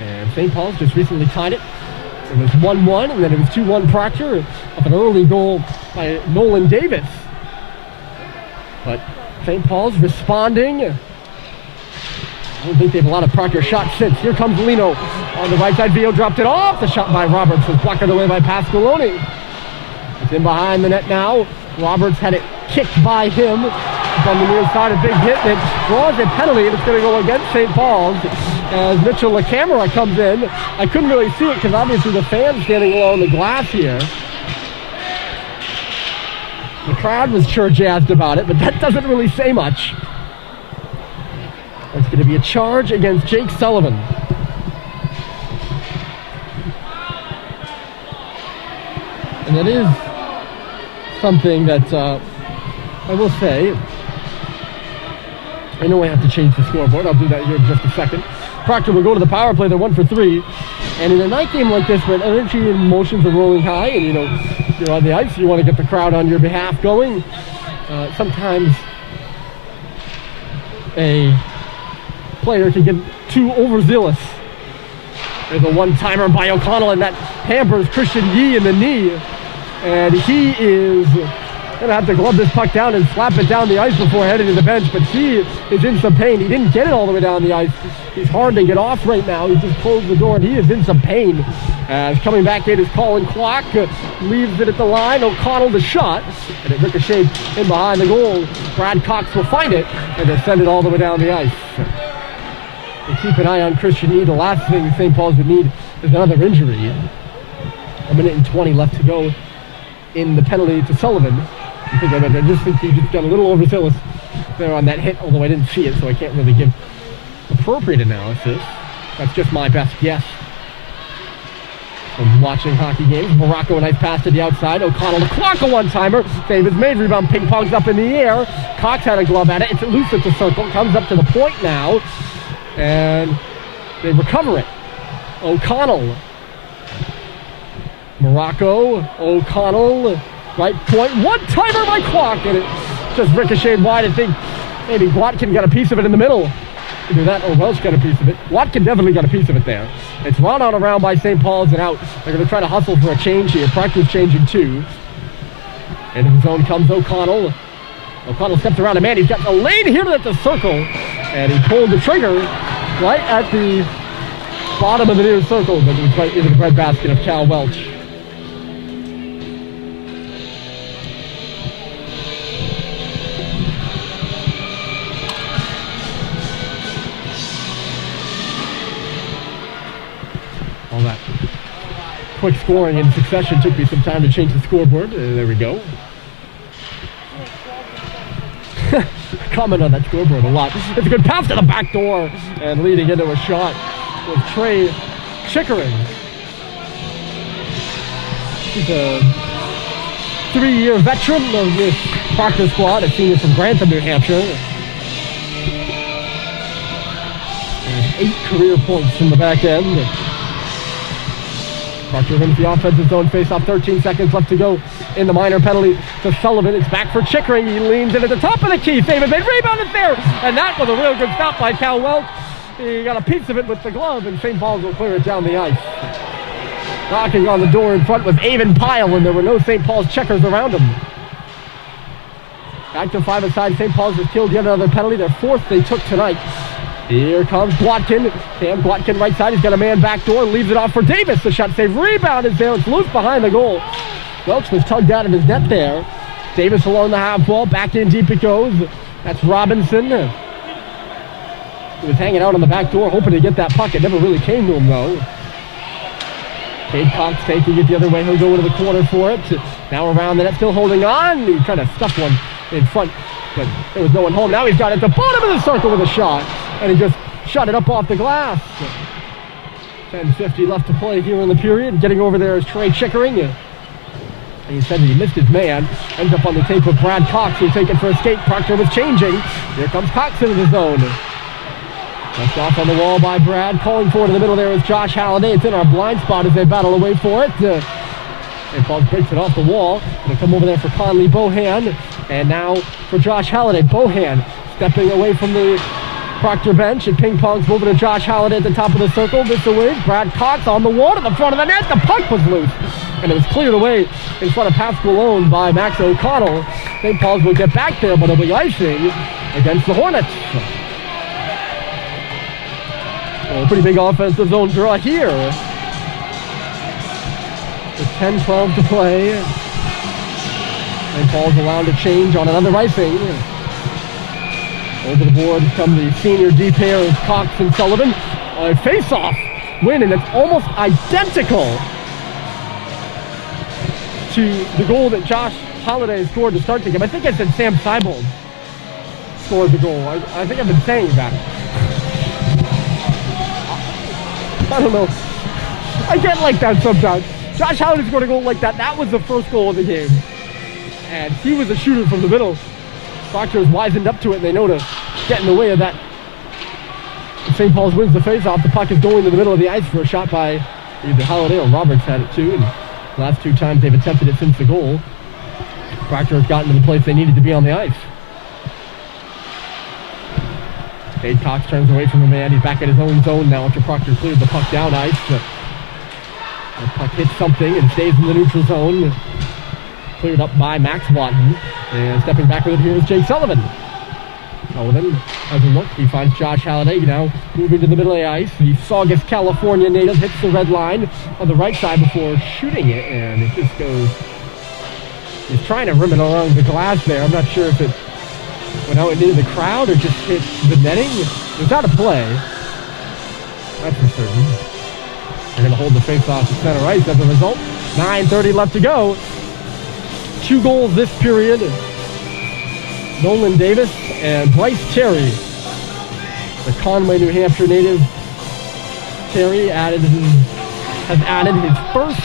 And St. Paul's just recently tied it. It was 1-1, and then it was 2-1 Proctor off an early goal by Nolan Davis. But St. Paul's responding. I don't think they have a lot of Proctor shots since. Here comes Lino on the right side. Vio dropped it off. The shot by Roberts was blocked away by Pasqualone. It's in behind the net now. Roberts had it kicked by him on the near side. A big hit that draws a penalty, and it's going to go against St. Paul's as Mitchell LaCamera comes in. I couldn't really see it because obviously the fans standing along the glass here. The crowd was sure jazzed about it, but that doesn't really say much. It's going to be a charge against Jake Sullivan. And that is something that I will say. I know I have to change the scoreboard. I'll do that here in just a second. Proctor will go to the power play. They're 1 for 3. And in a night game like this, when energy and emotions are rolling high, and you're on the ice, you want to get the crowd on your behalf going. Sometimes a player can get too overzealous. There's a one-timer by O'Connell, and that hampers Christian Yee in the knee. And he is going to have to glove this puck down and slap it down the ice before heading to the bench, but he is in some pain. He didn't get it all the way down the ice. He's hard to get off right now. He just closed the door, and he is in some pain. As coming back in is Colin Clark, leaves it at the line. O'Connell the shot, and it ricocheted in behind the goal. Brad Cox will find it, and they send it all the way down the ice. They keep an eye on Christian Yee. The last thing St. Paul's would need is another injury. 1 minute and 20 left to go in the penalty to Sullivan. I just think he just got a little overzealous there on that hit, although I didn't see it, so I can't really give appropriate analysis. That's just my best guess from watching hockey games. Morocco, a nice pass to the outside. O'Connell to Clark, a one-timer. Save is made. Rebound ping-pongs up in the air. Cox had a glove at it. It's loose at the circle. Comes up to the point now. And they recover it. O'Connell. Morocco. O'Connell. Right point. One-timer by Clark. And it just ricocheted wide. I think Maybe Watkin got a piece of it in the middle. Either that or Welch got a piece of it. Watkin definitely got a piece of it there. It's run on around by St. Paul's and out. They're going to try to hustle for a change here. Proctor's changing too. Into the zone comes O'Connell. O'Connell steps around a man. He's got a lane here at the circle. And he pulled the trigger right at the bottom of the near circle, but it was right into the breadbasket of Cal Welch. All that quick scoring in succession took me some time to change the scoreboard. There we go. Comment on that scoreboard a lot. It's a good pass to the back door and leading into a shot with Trey Chickering. He's a 3-year veteran of this Proctor squad, a senior from Grantham, New Hampshire. And 8 career points from the back end. Proctor wins the offensive zone face-off. 13 seconds left to go in the minor penalty to Sullivan. It's back for Chickering. He leans in at the top of the key. Save it. Rebound is there. And that was a real good stop by Cal Welch. He got a piece of it with the glove, and St. Paul's will clear it down the ice. Knocking on the door in front was Avon Pyle, and there were no St. Paul's checkers around him. Back to 5-a-side. St. Paul's has killed yet another penalty. Their 4th they took tonight. Here comes Watkin. Cam Watkin right side. He's got a man back door. Leaves it off for Davis. The shot save. Rebound is there. It's loose behind the goal. Welch was tugged out of his net there. Davis along the half wall. Back in deep it goes. That's Robinson. He was hanging out on the back door hoping to get that puck. It never really came to him though. Cade Cox taking it the other way. He'll go into the corner for it. Now around the net, still holding on. He tried to stuff one in front, but there was no one home. Now he's got it at the bottom of the circle with a shot. And he just shot it up off the glass. 10:50 left to play here in the period. Getting over there is Trey Chickering. And he said that he missed his man. Ends up on the tape with Brad Cox, who'll take it for a skate. Proctor was changing. Here comes Cox into the zone. Left off on the wall by Brad. Calling for it in the middle there is Josh Halliday. It's in our blind spot as they battle away for it. St. Paul breaks it off the wall. Gonna come over there for Conley Bohan. And now for Josh Halliday. Bohan stepping away from the Proctor bench, and ping pongs moving to Josh Halliday at the top of the circle. This away, Brad Cox on the wall to the front of the net. The puck was loose, and it was cleared away in front of Pascal Own by Max O'Connell. St. Paul's will get back there, but it'll be icing against the Hornets. So a pretty big offensive zone draw here. With 10-12 to play. St. Paul's allowed to change on another icing. Over the board come the senior D pair of Cox and Sullivan. A face-off win, and it's almost identical to the goal that Josh Halliday scored to start the game. I think I said Sam Seibold scored the goal. I think I've been saying that. I don't know. I get like that sometimes. Josh Halliday scored a goal like that. That was the first goal of the game. And he was a shooter from the middle. Proctor is wizened up to it, and they know to get in the way of that. St. Paul's wins the face-off. The puck is going to the middle of the ice for a shot by either Halliday or Roberts had it too. And the last 2 times they've attempted it since the goal, Proctor has gotten to the place they needed to be on the ice. Cade Cox turns away from the man. He's back at his own zone now after Proctor cleared the puck down ice. The puck hits something and stays in the neutral zone. Cleared up by Max Watton. And stepping back with it here is Jake Sullivan. Sullivan has a look. He finds Josh Halliday now moving to the middle of the ice. The Saugus, California native hits the red line on the right side before shooting it. And it just goes... He's trying to rim it along the glass there. I'm not sure if it went out into the crowd or just hit the netting. It was out of play. That's for certain. They're going to hold the face-off to center ice as a result. 9:30 left to go. 2 goals this period. Nolan Davis and Bryce Terry. The Conway, New Hampshire native. Terry has added his first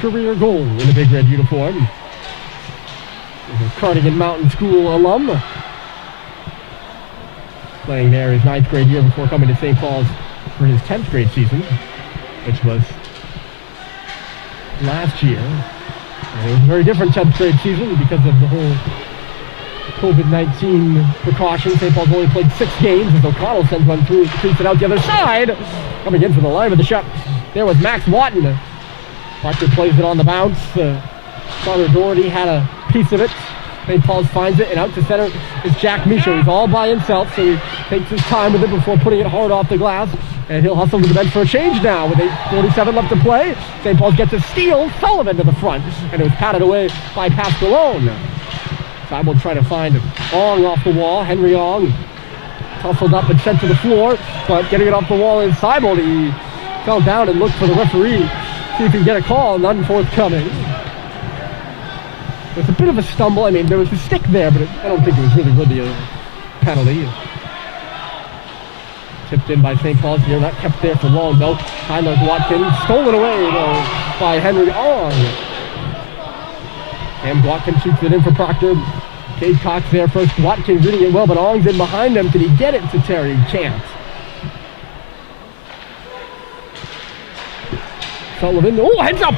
career goal in a Big Red uniform. He's a Cardigan Mountain School alum. Playing there his 9th grade year before coming to St. Paul's for his 10th grade season, which was last year. And it was a very different 10th grade season because of the whole COVID-19 precautions. St. Paul's only played 6 games as O'Connell sends one through, shoots it out the other side. Coming in from the line with the shot. There was Max Watton. Proctor plays it on the bounce. Connor Doherty had a piece of it. St. Paul's finds it, and out to center is Jack Michaud. He's all by himself, so he takes his time with it before putting it hard off the glass. And he'll hustle to the bench for a change now with 8:47 left to play. St. Paul's gets a steal. Sullivan to the front, and it was patted away by Pascalone. Seibel trying to find Ong off the wall. Henry Ong tussled up and sent to the floor, but getting it off the wall is Seibel. He fell down and looked for the referee, see if he can get a call. None forthcoming. It was a bit of a stumble. I mean, there was a stick there, but I don't think it was really worthy of a penalty. Tipped in by St. Paul's here, not kept there for long though. Tyler Watkins stolen away though by Henry Ong. And Watkins shoots it in for Proctor. Cade Cox there first. Watkins reading it well, but Ong's in behind him. Can he get it to Terry? He can't. Sullivan, oh, heads up!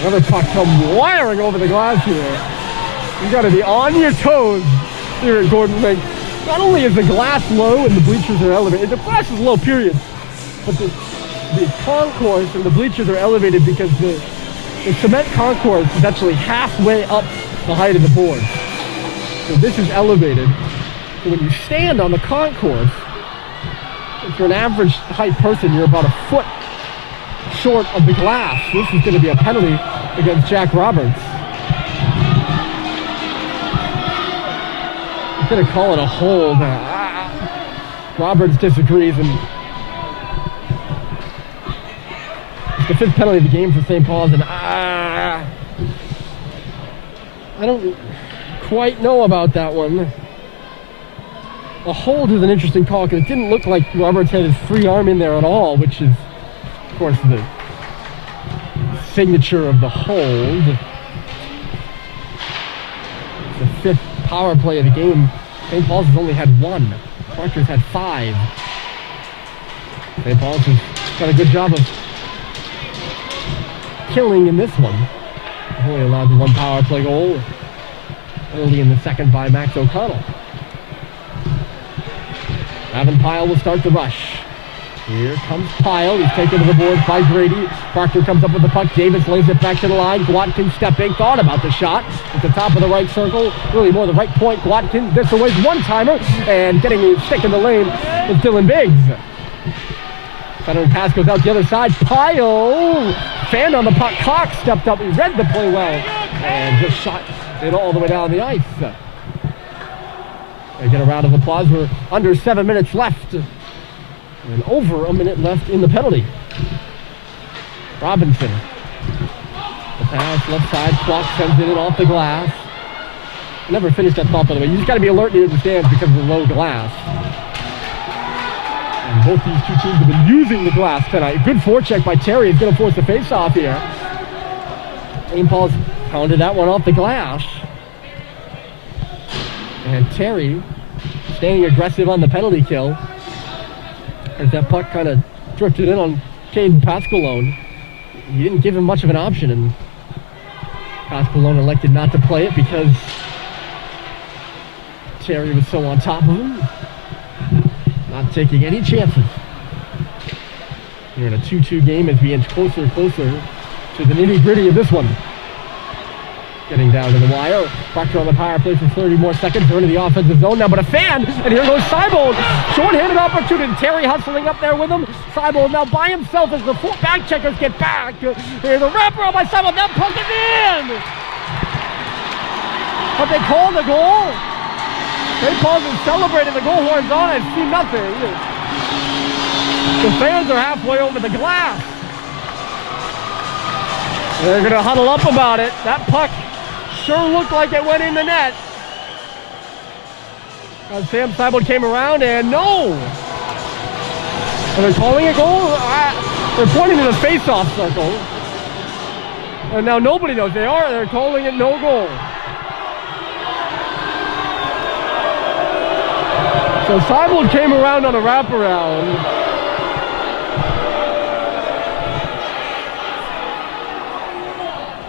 Another puck come wiring over the glass here. You gotta be on your toes here at Gordon Rink. Not only is the glass low and the bleachers are elevated, the glass is low, period, but the concourse and the bleachers are elevated because the cement concourse is actually halfway up the height of the board. So this is elevated. So when you stand on the concourse, for an average height person, you're about a foot short of the glass. This is going to be a penalty against Jack Roberts. He's going to call it a hold. Roberts disagrees, and it's the 5th penalty of the game for St. Paul's, and I don't quite know about that one. A hold is an interesting call because it didn't look like Roberts had his free arm in there at all, which is, of course, the signature of the hold. The 5th power play of the game. St. Paul's has only had 1. Proctor's had 5. St. Paul's has done a good job of killing in this one. Only allowed the 1 power play goal early in the second by Max O'Connell. Evan Pyle will start the rush. Here comes Pyle. He's taken to the boards by Grady. Proctor comes up with the puck. Davis lays it back to the line. Watkins stepping. Thought about the shot. At the top of the right circle. Really more the right point. Watkins this away one-timer. And getting a stick in the lane is Dylan Biggs. Centering pass goes out the other side. Pyle fanned on the puck. Cox stepped up. He read the play well. And just shot it all the way down the ice. They get a round of applause. We're under 7 minutes left. And over a minute left in the penalty. Robinson. The pass, left side. Clock sends it in off the glass. I never finished that thought, by the way. You just got to be alert near the stands because of the low glass. And both these two teams have been using the glass tonight. Good forecheck by Terry. He's going to force the face-off here. St. Paul's pounded that one off the glass. And Terry staying aggressive on the penalty kill as that puck kind of drifted in on Caden Pascalone. He didn't give him much of an option, and Pascalone elected not to play it because Terry was so on top of him. Not taking any chances. We're in a 2-2 game as we inch closer and closer to the nitty-gritty of this one. Getting down to the wire. Proctor on the power play for 30 more seconds. They're into the offensive zone now, but a fan, and here goes Seibel. Short-handed opportunity. Terry hustling up there with him. Seibel now by himself as the full back checkers get back. Here's a wraparound by Seibel. That puck is in! But they call the goal. St. Paul's is celebrating. The goal horn's on. I see nothing. The fans are halfway over the glass. They're going to huddle up about it. That puck sure looked like it went in the net. Sam Seibel came around, and no! Are they calling a goal? They're pointing to the face-off circle. And now nobody knows. They're calling it no goal. So Seibel came around on a wraparound.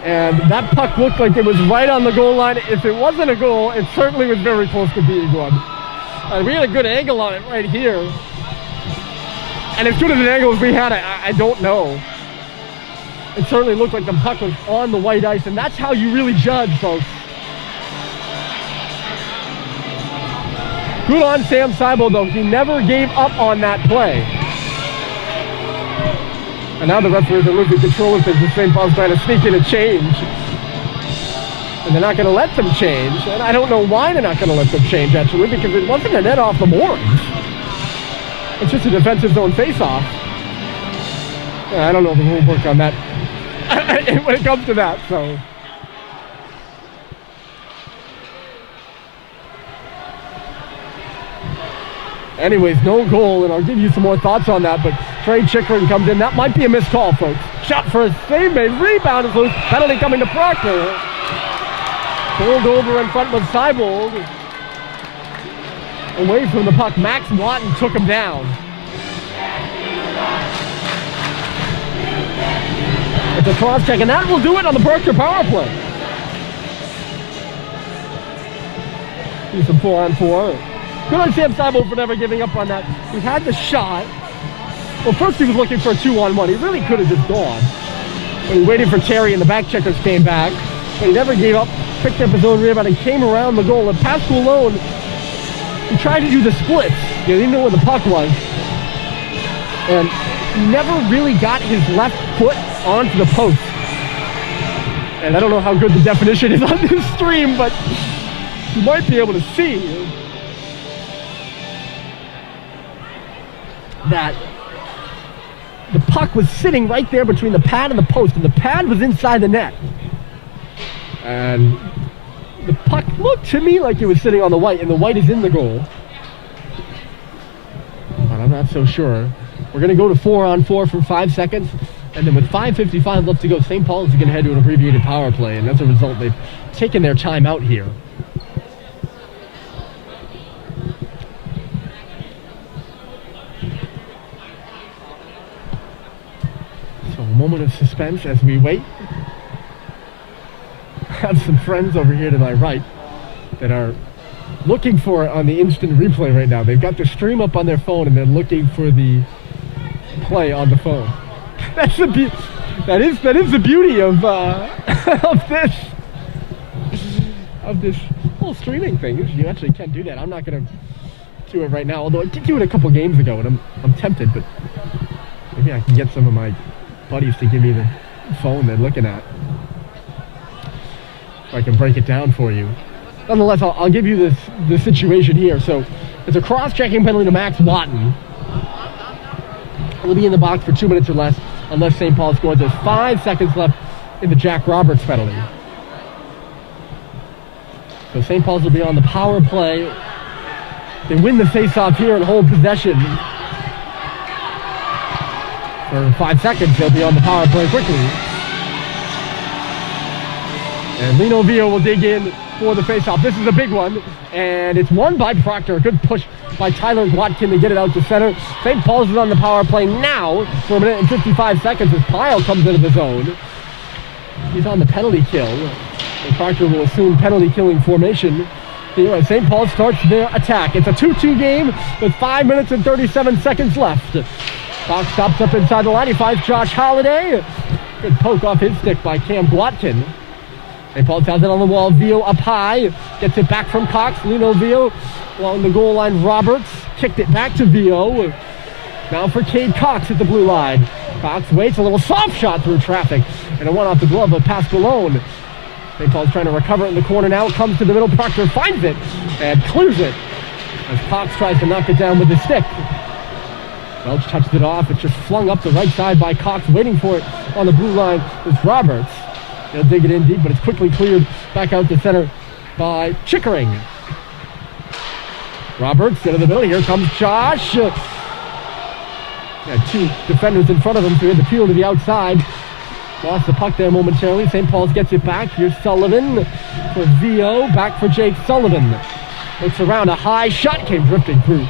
And that puck looked like it was right on the goal line. If it wasn't a goal, it certainly was very close to being one. We had a good angle on it right here. And as good as an angle as we had, I don't know. It certainly looked like the puck was on the white ice, and that's how you really judge, folks. Good on Sam Seibel, though. He never gave up on that play. And now the referees are losing control of things. The St. Paul's trying to sneak in a change. And they're not going to let them change. And I don't know why they're not going to let them change, actually, because it wasn't a net off the boards. It's just a defensive zone face-off. Yeah, I don't know the rule book on that when it comes to that, so. Anyways, no goal, and I'll give you some more thoughts on that, but Trey Chickering comes in. That might be a missed call, folks. Shot for a save made, rebound is loose, penalty coming to Proctor. Pulled over in front with Seibold. Away from the puck, Max Watton took him down. It's a cross check, and that will do it on the Proctor power play. Do some 4-on-4. Good on Sam Seibel for never giving up on that. He had the shot. Well, first he was looking for a 2-on-1. He really could have just gone. But he waited for Terry, and the back checkers came back. But he never gave up, picked up his own rebound, and came around the goal. And Pascal alone, he tried to do the splits. He didn't know where the puck was. And he never really got his left foot onto the post. And I don't know how good the definition is on this stream, but you might be able to see that the puck was sitting right there between the pad and the post, and the pad was inside the net. And the puck looked to me like it was sitting on the white, and the white is in the goal. But I'm not so sure. We're going to go to 4-on-4 for 5 seconds, and then with 5:55 left to go, St. Paul is going to head to an abbreviated power play, and as a result, they've taken their time out here. So a moment of suspense as we wait. I have some friends over here to my right that are looking for it on the instant replay right now. They've got the stream up on their phone, and they're looking for the play on the phone. That's the that is the beauty of this whole streaming thing. You actually can't do that. I'm not gonna do it right now, although I did do it a couple games ago, and I'm tempted, but maybe I can get some of my buddies to give me the phone they're looking at, so I can break it down for you. Nonetheless, I'll give you the situation here. So it's a cross-checking penalty to Max Watton. He'll be in the box for 2 minutes or less unless St. Paul scores. There's 5 seconds left in the Jack Roberts penalty. So St. Paul's will be on the power play. They win the face-off here and hold possession. For 5 seconds, they'll be on the power play quickly. And Lino Vio will dig in for the face-off. This is a big one, and it's won by Proctor. A good push by Tyler Watkin to get it out to center. St. Paul's is on the power play now for 1 minute and 55 seconds as Pyle comes into the zone. He's on the penalty kill, and Proctor will assume penalty killing formation here as St. Paul starts their attack. It's a 2-2 game with 5 minutes and 37 seconds left. Fox stops up inside the line. He finds Josh Holliday. Good poke off his stick by Cam Gwatkin. St. Paul has it on the wall. Vio up high. Gets it back from Cox. Lino Vio along the goal line. Roberts kicked it back to Vio. Now for Cade Cox at the blue line. Cox waits. A little soft shot through traffic. And a one off the glove of Pascalone. St. Paul's trying to recover it in the corner now. It comes to the middle. Proctor finds it and clears it as Cox tries to knock it down with the stick. Welch touches it off. It's just flung up the right side by Cox. Waiting for it on the blue line is Roberts. They'll dig it in deep, but it's quickly cleared back out to center by Chickering. Roberts into the middle. Here comes Josh. Got 2 defenders in front of him, so he had to peel to the outside. Lost the puck there momentarily. St. Paul's gets it back. Here's Sullivan for Vio. Back for Jake Sullivan. Looks around. A high shot came drifting through.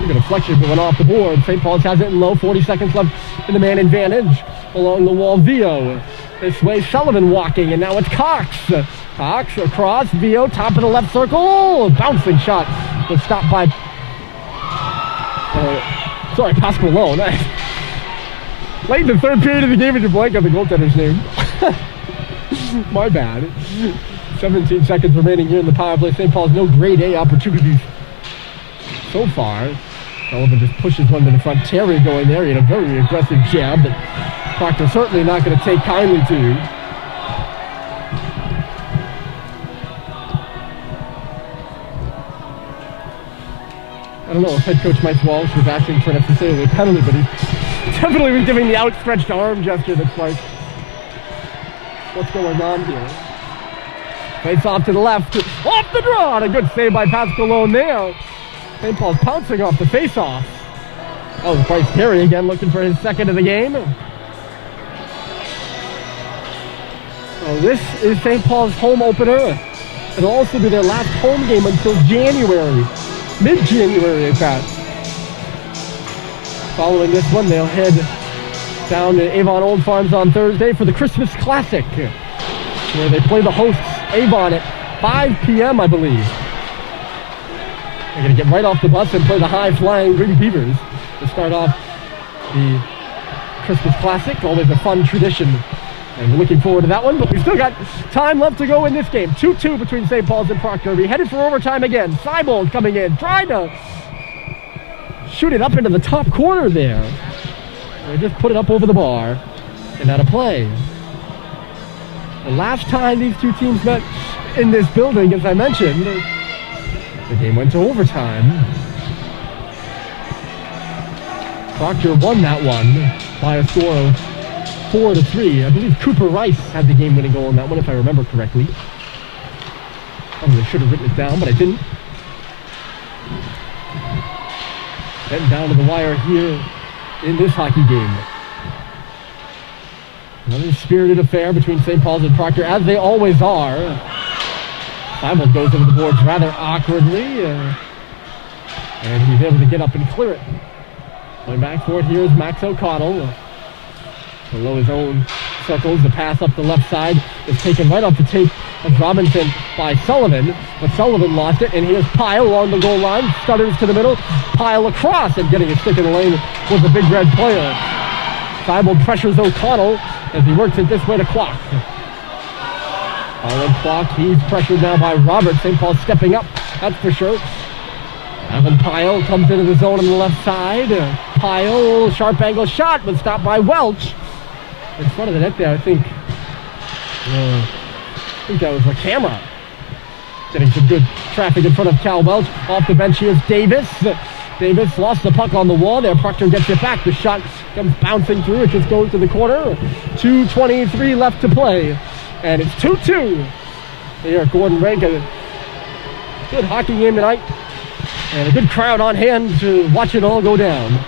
Look at a deflection going off the board. St. Paul's has it in low. 40 seconds left in the man advantage. Along the wall, Vio. This way, Sullivan walking, and now it's Cox. Cox across, Vio, top of the left circle. Bouncing shot was stopped by, Pasqualone. Late in the third period of the game, you blank on the goaltender's name. My bad. 17 seconds remaining here in the power play. St. Paul's no grade A opportunities so far. Sullivan just pushes one to the front. Terry going there. He had a very aggressive jab that Proctor certainly not going to take kindly to. I don't know if head coach Mike Walsh was asking for necessarily a penalty, but he definitely was giving the outstretched arm gesture that's like, what's going on here? Face off to the left, off the draw, and a good save by Pasqualone there. St. Paul's pouncing off the face-off. Oh, Bryce Terry again looking for his second of the game. So this is St. Paul's home opener. It'll also be their last home game until January. Mid-January, in fact. Following this one, they'll head down to Avon Old Farms on Thursday for the Christmas Classic, where they play the hosts, Avon, at 5 p.m., I believe. They're going to get right off the bus and play the high-flying Green Beavers to start off the Christmas Classic. Always a fun tradition. And we're looking forward to that one, but we've still got time left to go in this game. 2-2 between St. Paul's and Proctor. We're headed for overtime again. Seibold coming in, trying to shoot it up into the top corner there. They just put it up over the bar and out of play. The last time these two teams met in this building, as I mentioned, the game went to overtime. Proctor won that one by a score of 4-3. I believe Cooper Rice had the game-winning goal in that one, if I remember correctly. Probably should have written it down, but I didn't. Getting down to the wire here in this hockey game. Another spirited affair between St. Paul's and Proctor, as they always are. Seibold goes over the boards rather awkwardly, and he's able to get up and clear it. Going back for it here is Max O'Connell. Below his own circles, the pass up the left side is taken right off the tape of Robinson by Sullivan, but Sullivan lost it, and here's Pyle along the goal line, stutters to the middle, Pyle across, and getting a stick in the lane was a big red player. Seibold pressures O'Connell as he works it this way to Kwok. Alan Kwok, he's pressured now by Robert. St. Paul stepping up, that's for sure. Evan Pyle comes into the zone on the left side. Pyle, sharp angle shot, but stopped by Welch. In front of the net there, I think that was a camera. Getting some good traffic in front of Cal Welch. Off the bench here's Davis. Davis lost the puck on the wall there. Proctor gets it back. The shot comes bouncing through. It just goes to the corner. 2:23 left to play. And it's 2-2. Here at Gordon Rink. A good hockey game tonight. And a good crowd on hand to watch it all go down.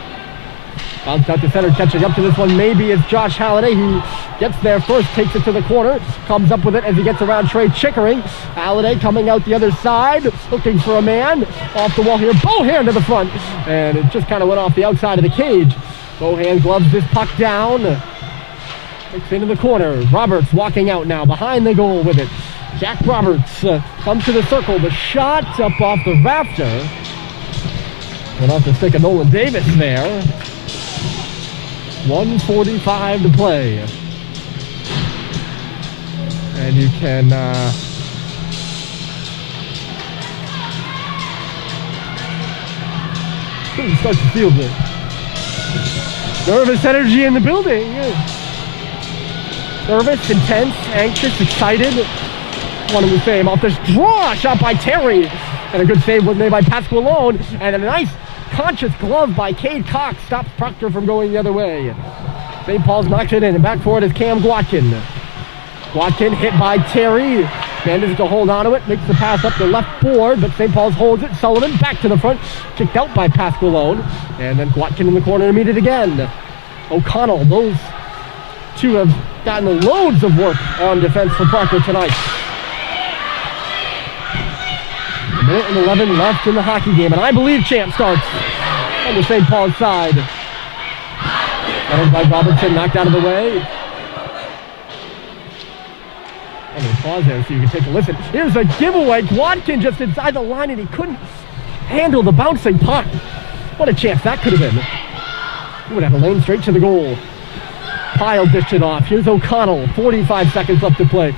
Bounced out to center, catching up to this one. Maybe it's Josh Halliday who gets there first, takes it to the corner, comes up with it as he gets around Trey Chickering. Halliday coming out the other side, looking for a man. Off the wall here, Bohan to the front. And it just kind of went off the outside of the cage. Bohan gloves this puck down. Takes into the corner. Roberts walking out now, behind the goal with it. Jack Roberts comes to the circle. The shot up off the rafter. Went off the stick of Nolan Davis there. 1:45 to play. And you can start to feel the nervous energy in the building. Nervous, intense, anxious, excited. One of the same. Off this draw, shot by Terry. And a good save was made by Pasqualone. And a nice conscious glove by Cade Cox stops Proctor from going the other way. St. Paul's knocks it in, and back for it is Cam Gwatkin. Gwatkin hit by Terry. Manages to hold on to it, makes the pass up the left board, but St. Paul's holds it. Sullivan back to the front, kicked out by Pasqualone. And then Gwatkin in the corner to meet it again. O'Connell, those two have gotten loads of work on defense for Proctor tonight. A minute and 11 left in the hockey game, and I believe Champ starts on the St. Paul's side. Centered by Robertson, knocked out of the way. I'm going to pause there so you can take a listen. Here's a giveaway. Watkin just inside the line, and he couldn't handle the bouncing puck. What a chance that could have been. He would have a lane straight to the goal. Pyle dished it off. Here's O'Connell. 45 seconds left to play.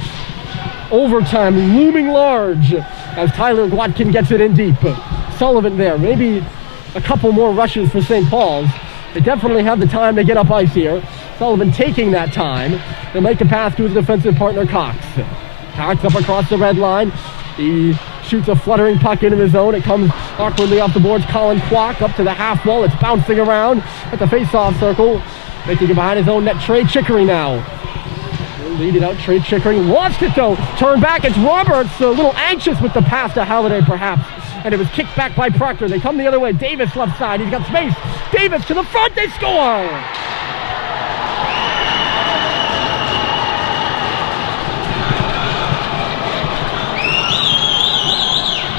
Overtime looming large as Tyler Watkin gets it in deep. Sullivan there. Maybe a couple more rushes for St. Paul's. They definitely have the time to get up ice here. Sullivan taking that time. They'll make a pass to his defensive partner, Cox. Cox up across the red line. He shoots a fluttering puck into his zone. It comes awkwardly off the boards. Colin Kwok up to the half wall. It's bouncing around at the face-off circle. Making it behind his own net. Trey Chicory now. He'll lead it out. Trey Chicory lost it though. Turn back. It's Roberts. A little anxious with the pass to Halliday perhaps. And it was kicked back by Proctor. They come the other way. Davis left side. He's got space. Davis to the front. They score!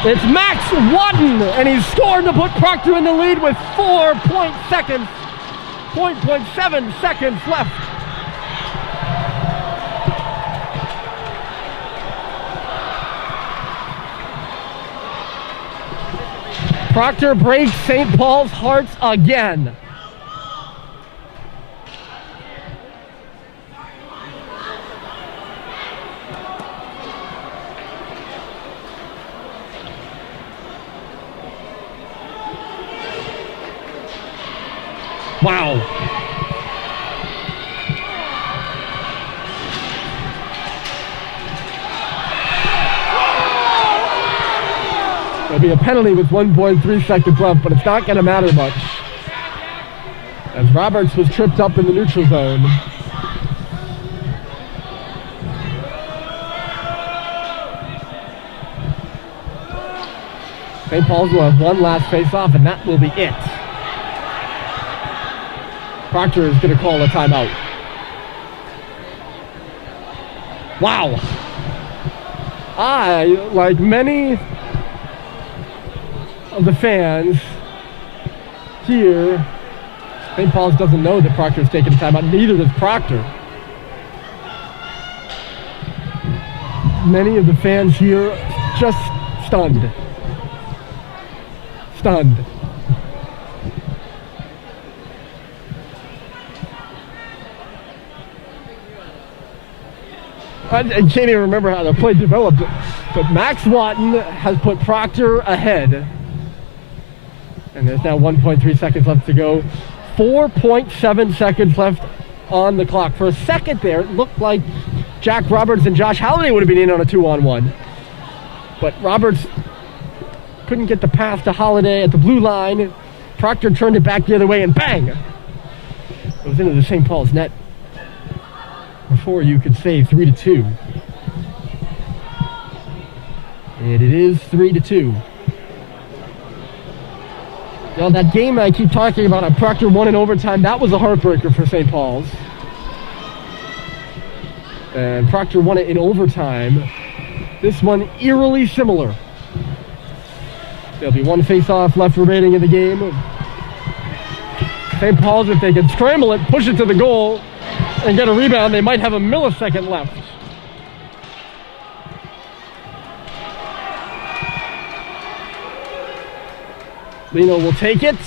It's Max Wadden, and he's scored to put Proctor in the lead with 4.7 seconds left. Proctor breaks St. Paul's hearts again. Wow. There'll be a penalty with 1.3 seconds left, but it's not going to matter much, as Roberts was tripped up in the neutral zone. St. Paul's will have one last face-off, and that will be it. Proctor is going to call a timeout. Wow. I, like many of the fans here, St. Paul's doesn't know that Proctor is taking a timeout. Neither does Proctor. Many of the fans here just stunned. Stunned. I can't even remember how the play developed, but Max Watton has put Proctor ahead. And there's now 1.3 seconds left to go. 4.7 seconds left on the clock. For a second there, it looked like Jack Roberts and Josh Halliday would have been in on a 2-on-1. But Roberts couldn't get the pass to Halliday at the blue line. Proctor turned it back the other way and bang! It was into the St. Paul's net before you could say 3-2. And it is 3-2. Now that game I keep talking about, Proctor won in overtime. That was a heartbreaker for St. Paul's. And Proctor won it in overtime. This one eerily similar. There'll be one face-off left remaining in the game. St. Paul's, if they can scramble it, push it to the goal, and get a rebound, they might have a millisecond left. Lino will take it.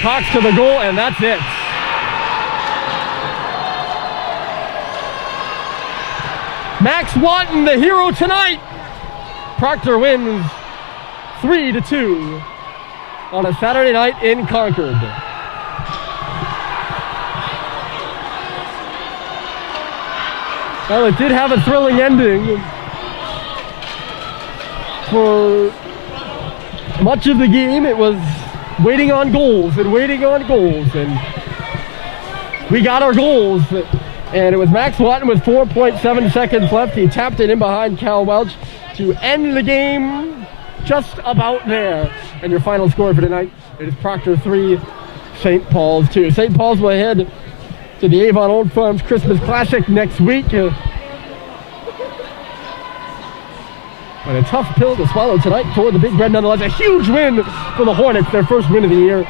Cox to the goal, and that's it. Max Watton, the hero tonight. Proctor wins 3-2 on a Saturday night in Concord. Well, it did have a thrilling ending. For much of the game, it was waiting on goals and waiting on goals, and we got our goals. And it was Max Watton with 4.7 seconds left. He tapped it in behind Cal Welch to end the game just about there. And your final score for tonight, it is Proctor 3, St. Paul's 2. St. Paul's will head to the Avon Old Farms Christmas Classic next week. And a tough pill to swallow tonight toward the Big Red. Nonetheless, a huge win for the Hornets, their first win of the year.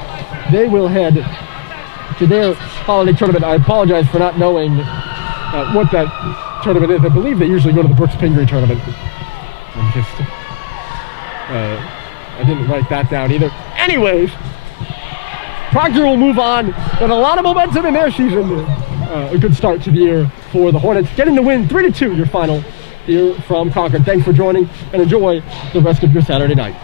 They will head to their holiday tournament. I apologize for not knowing what that tournament is. I believe they usually go to the Brooks Pingree tournament. I didn't write that down either. Anyways, Proctor will move on. Got a lot of momentum in their season. A good start to the year for the Hornets. Getting the win, 3-2, your final here from Concord. Thanks for joining, and enjoy the rest of your Saturday night.